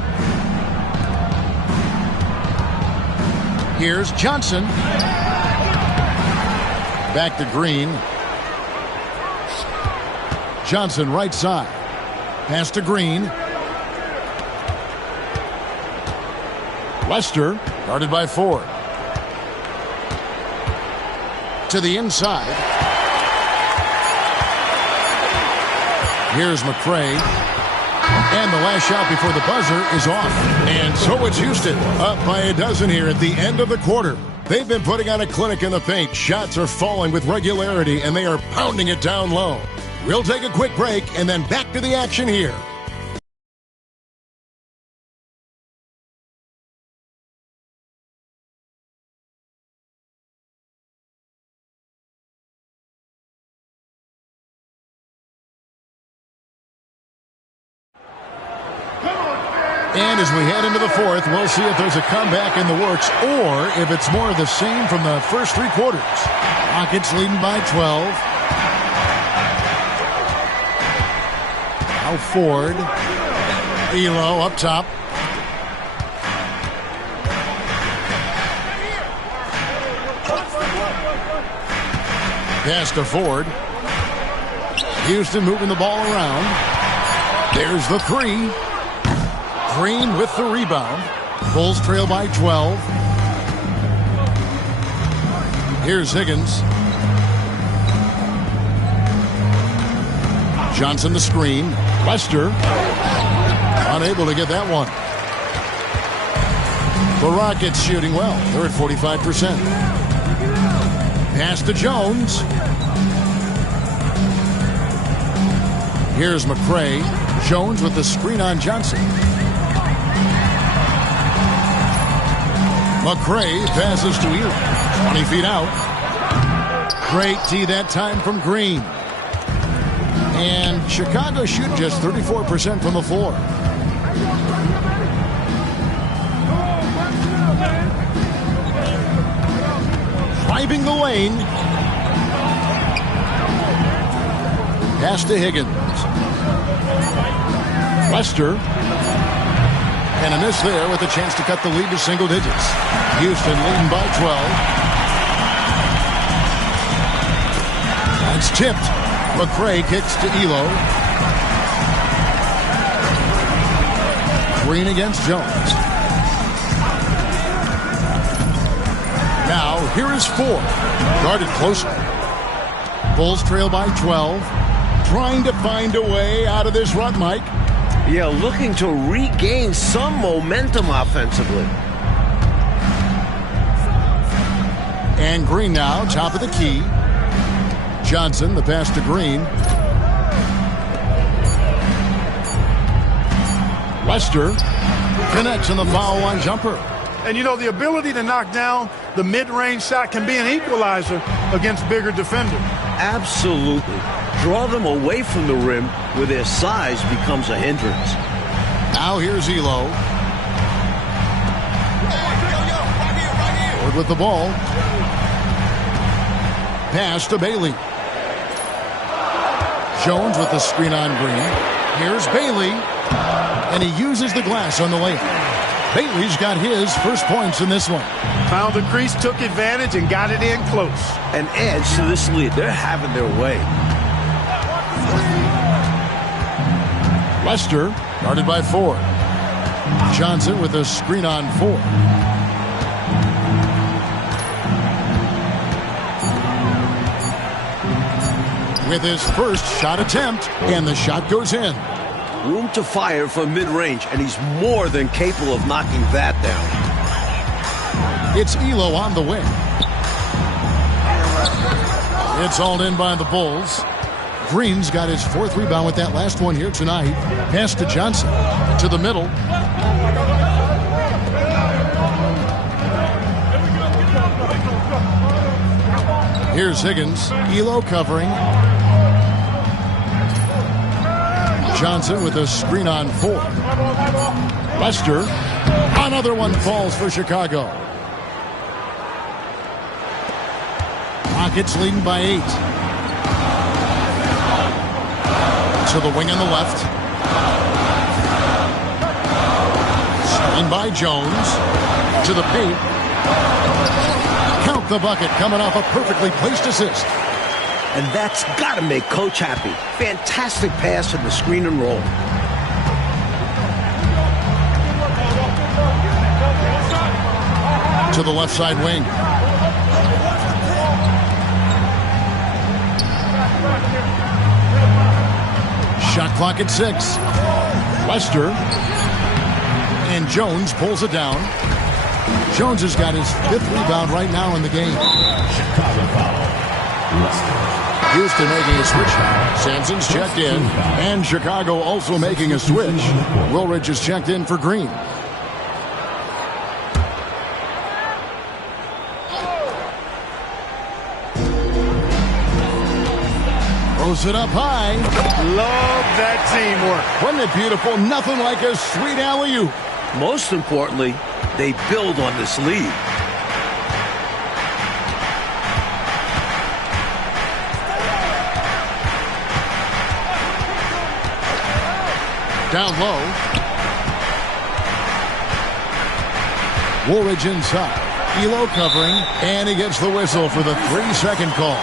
Here's Johnson. Back to Green. Johnson right side. Pass to Green. Lester, guarded by Ford. To the inside. Here's McCray. And the last shot before the buzzer is off. And so it's Houston, up by a dozen here at the end of the quarter. They've been putting on a clinic in the paint. Shots are falling with regularity, and they are pounding it down low. We'll take a quick break, and then back to the action here. And as we head into the fourth, we'll see if there's a comeback in the works or if it's more of the same from the first 3 quarters. Rockets leading by 12. Now Ford. Elo up top. Pass to Ford. Houston moving the ball around. There's the 3. Green with the rebound. Bulls trail by 12. Here's Higgins. Johnson the screen. Lester unable to get that one. The Rockets shooting well. They're at 45%. Pass to Jones. Here's McCray. Jones with the screen on Johnson. McCray passes to Elo. 20 feet out. Great tee that time from Green. And Chicago shoot just 34% from the floor. Driving the lane. Pass to Higgins. Lester. And a miss there with a chance to cut the lead to single digits. Houston leading by 12. It's tipped. McCray kicks to Elo. Green against Jones. Now, here is 4. Guarded closely. Bulls trail by 12. Trying to find a way out of this rut, Mike. Yeah, looking to regain some momentum offensively. And Green now, top of the key. Johnson, the pass to Green. Lester connects on the foul line jumper. And, you know, the ability to knock down the mid-range shot can be an equalizer against bigger defenders. Absolutely. Draw them away from the rim where their size becomes a hindrance. Now here's Elo. Forward with the ball. Pass to Bailey. Jones with the screen on Green. Here's Bailey. And he uses the glass on the layup. Bailey's got his first points in this one. Found the crease, took advantage, and got it in close. An edge to this lead. They're having their way. Lester, guarded by 4. Johnson with a screen on 4. With his first shot attempt, and the shot goes in. Room to fire from mid-range, and he's more than capable of knocking that down. It's Elo on the wing. It's hauled in by the Bulls. Green's got his 4th rebound with that last one here tonight. Pass to Johnson. To the middle. Here's Higgins. Elo covering. Johnson with a screen on 4. Lester. Another one falls for Chicago. Rockets leading by 8. To the wing on the left. Screen by Jones. To the paint. Count the bucket coming off a perfectly placed assist. And that's got to make Coach happy. Fantastic pass in the screen and roll. To the left side wing. Shot clock at 6. Lester. And Jones pulls it down. Jones has got his 5th rebound right now in the game. Chicago foul. Houston making a switch. Sampson's checked in. And Chicago also making a switch. Woolridge is checked in for Green. Throws it up high. Love that teamwork. Wasn't it beautiful? Nothing like a sweet alley-oop. Most importantly, they build on this lead. Down low. Woolridge inside. Elo covering, and he gets the whistle for the 3-second call.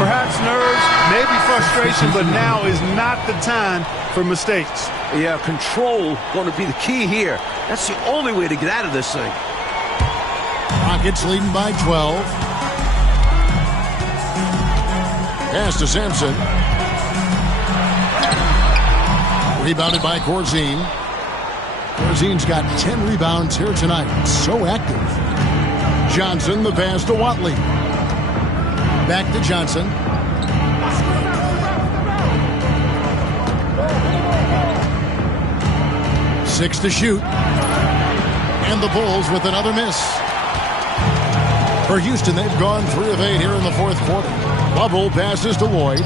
Perhaps nerves, maybe frustration, but now is not the time for mistakes. Yeah, control going to be the key here. That's the only way to get out of this thing. Rockets leading by 12. Pass to Sampson. Rebounded by Corzine. Corzine's got 10 rebounds here tonight. So active. Johnson, the pass to Watley. Back to Johnson. Six to shoot. And the Bulls with another miss. For Houston, they've gone 3 of 8 here in the 4th quarter. Bubble passes to Lloyd.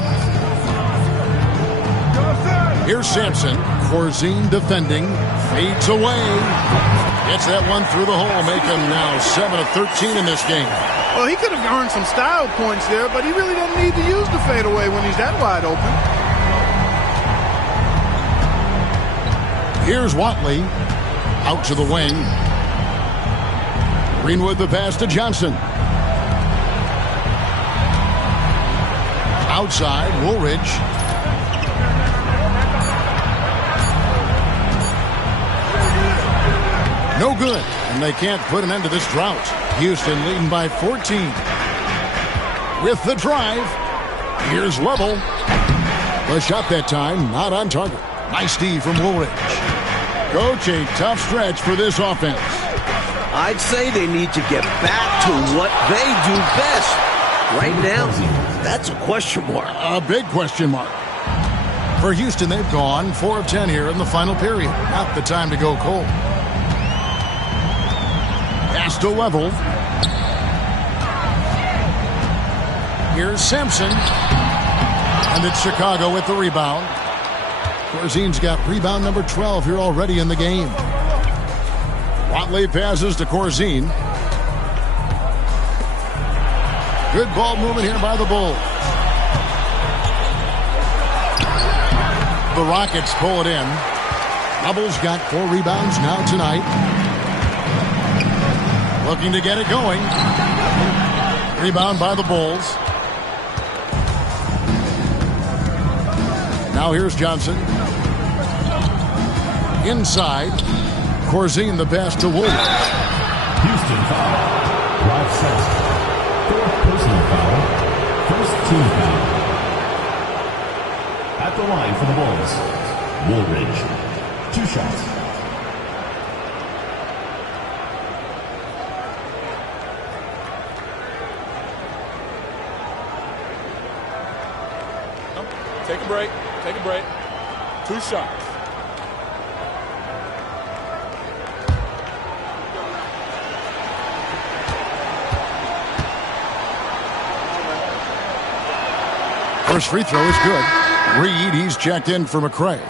Here's Sampson. Corzine defending. Fades away. Gets that one through the hole. Make him now 7 of 13 in this game. Well, he could have earned some style points there, but he really doesn't need to use the fadeaway when he's that wide open. Here's Watley. Out to the wing. Greenwood the pass to Johnson. Outside, Woolridge. No good, and they can't put an end to this drought. Houston leading by 14. With the drive, here's Level. The shot that time, not on target. Nice D from Woolridge. Coach, a tough stretch for this offense. I'd say they need to get back to what they do best. Right now, that's a question mark. A big question mark. For Houston, they've gone 4 of 10 here in the final period. Not the time to go cold. Pass to Level. Here's Sampson. And it's Chicago with the rebound. Corzine's got rebound number 12 here already in the game. Watley passes to Corzine. Good ball movement here by the Bulls. The Rockets pull it in. Hubble's got 4 rebounds now tonight. Looking to get it going. Rebound by the Bulls. Now here's Johnson. Inside. Corzine the pass to Woolridge. Houston foul. Drive sets. 4th personal foul. 1st team foul. At the line for the Bulls, Woolridge. 2 shots. Take a break. Take a break. 2 shots. First free throw is good. Reed, he's checked in for McCray.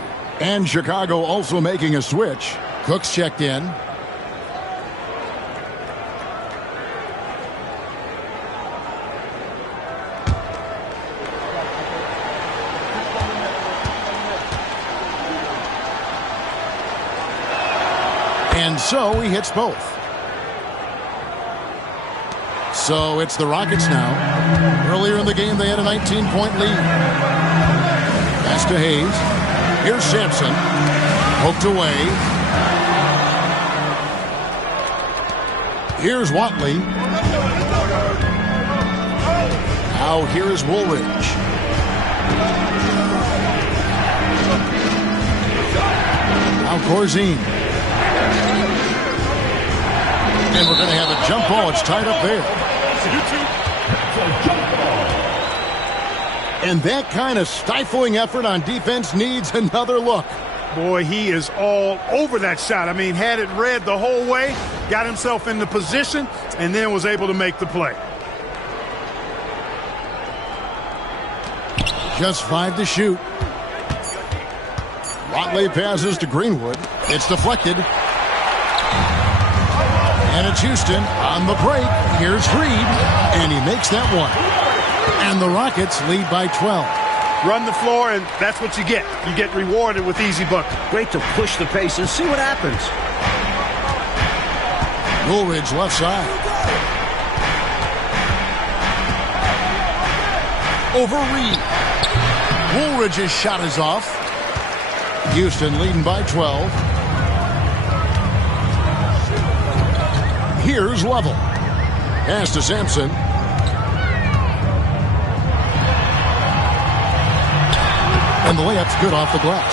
And Chicago also making a switch. Cook's checked in. And so he hits both. So it's the Rockets now. Earlier in the game, they had a 19-point lead. Pass to Hayes. Here's Sampson. Poked away. Here's Watley. Now here is Woolridge. Now Corzine. And we're going to have a jump ball. It's tied up there. And that kind of stifling effort on defense needs another look. Boy, he is all over that shot. I mean, had it read the whole way, got himself in the position, and then was able to make the play. Just 5 to shoot. Watley passes to Greenwood. It's deflected. And it's Houston on the break. Here's Reed, and he makes that one. And the Rockets lead by 12. Run the floor, and that's what you get. You get rewarded with easy buckets. Great to push the pace and see what happens. Woolridge left side. Over Reed. Woolridge's shot is off. Houston leading by 12. Here's Level. Pass to Sampson. And the layup's good off the glass.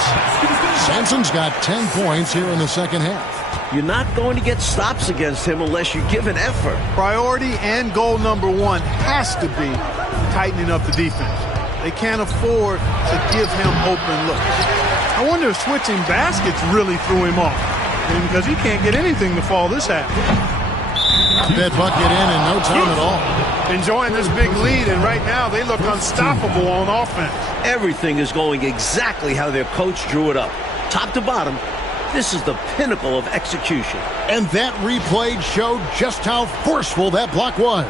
Sampson's got 10 points here in the second half. You're not going to get stops against him unless you give an effort. Priority and goal number 1 has to be tightening up the defense. They can't afford to give him open looks. I wonder if switching baskets really threw him off. Because he can't get anything to fall this half. That bucket in no time at all. Enjoying this big lead, and right now they look unstoppable on offense. Everything is going exactly how their coach drew it up. Top to bottom, this is the pinnacle of execution. And that replay showed just how forceful that block was.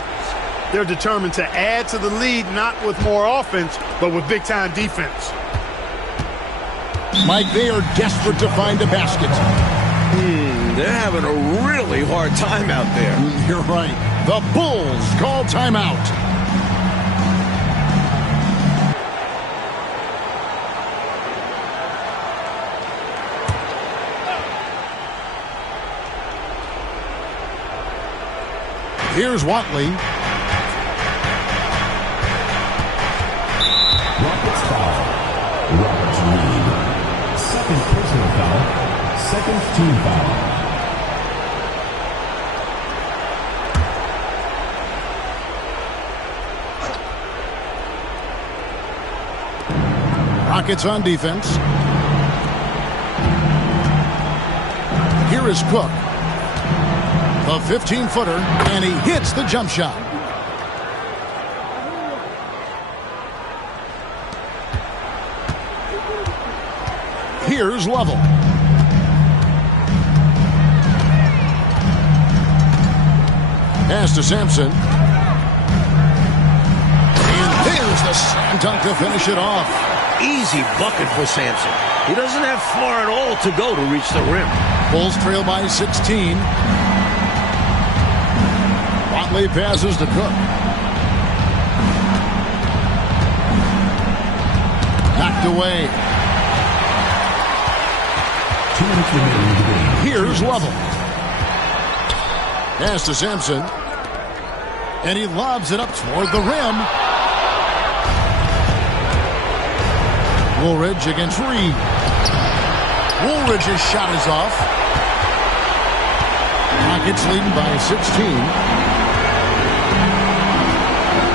They're determined to add to the lead, not with more offense, but with big-time defense. Mike, they are desperate to find a basket. They're having a really hard time out there. You're right. The Bulls call timeout. Here's Watley. Rockets foul. Roberts lead. Second personal foul. Second team foul. Rockets on defense. Here is Cook. The 15-footer, and he hits the jump shot. Here's Lovell. Pass to Sampson. And there's the slam dunk to finish it off. Easy bucket for Sampson. He doesn't have far at all to go to reach the rim. Bulls trail by 16. Watley passes to Cook. Knocked away. 2 minutes remaining in the game. Here's Lovell. Pass to Sampson. And he lobs it up toward the rim. Woolridge against Reed. Woolridge's shot is off. Rockets leading by 16.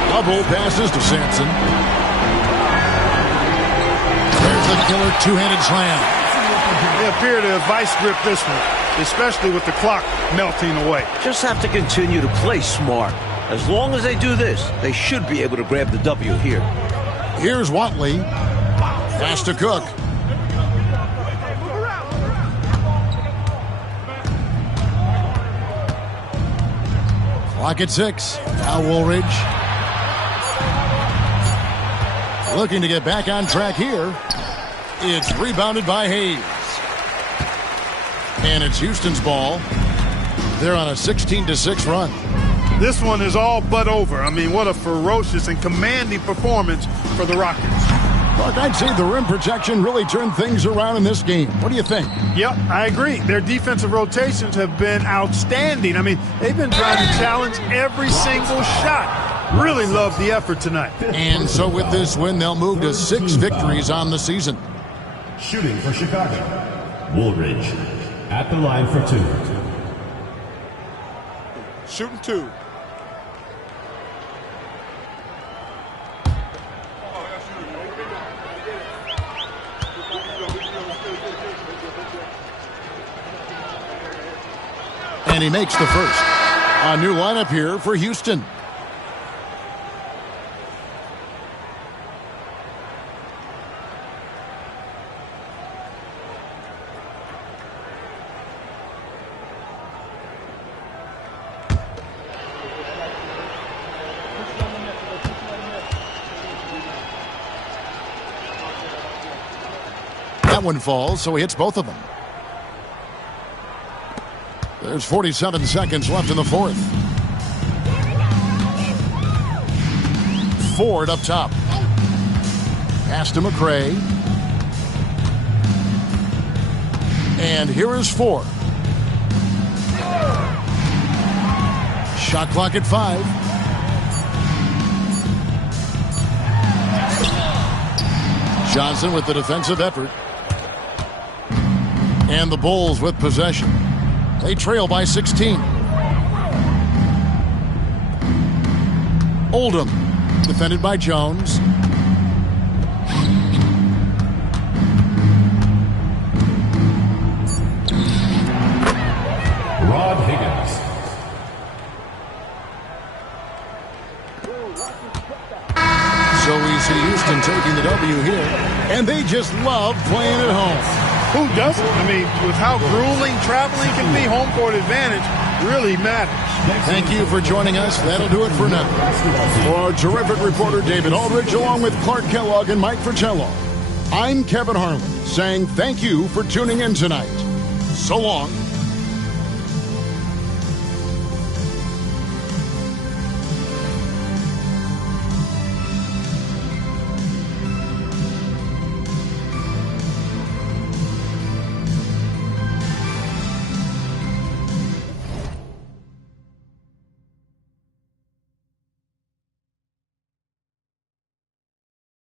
Lovell passes to Sampson. There's the killer two-handed slam. They appear to have vice gripped this one, especially with the clock melting away. Just have to continue to play smart. As long as they do this, they should be able to grab the W here. Here's Watley. Pass to Cook. Clock at 6. Now Woolridge. Looking to get back on track here. It's rebounded by Hayes. And it's Houston's ball. They're on a 16-6 run. This one is all but over. I mean, what a ferocious and commanding performance for the Rockets. Look, I'd say the rim protection really turned things around in this game. What do you think? Yep, I agree. Their defensive rotations have been outstanding. I mean, they've been trying to challenge every single shot. Really love the effort tonight. And so with this win, they'll move to 6 victories on the season. Shooting for Chicago. Woolridge at the line for 2. Shooting 2. And he makes the first. A new lineup here for Houston. That one falls, so he hits both of them. There's 47 seconds left in the fourth. Ford up top. Pass to McRae. And here is Ford. Shot clock at 5. Johnson with the defensive effort. And the Bulls with possession. They trail by 16. Oldham, defended by Jones. Rod Higgins. So we see Houston taking the W here, and they just love playing at home. Who doesn't? I mean, with how grueling traveling can be, home court advantage really matters. Thank you for joining us. That'll do it for now. For our terrific reporter David Aldridge, along with Clark Kellogg and Mike Fratello, I'm Kevin Harlan saying thank you for tuning in tonight. So long.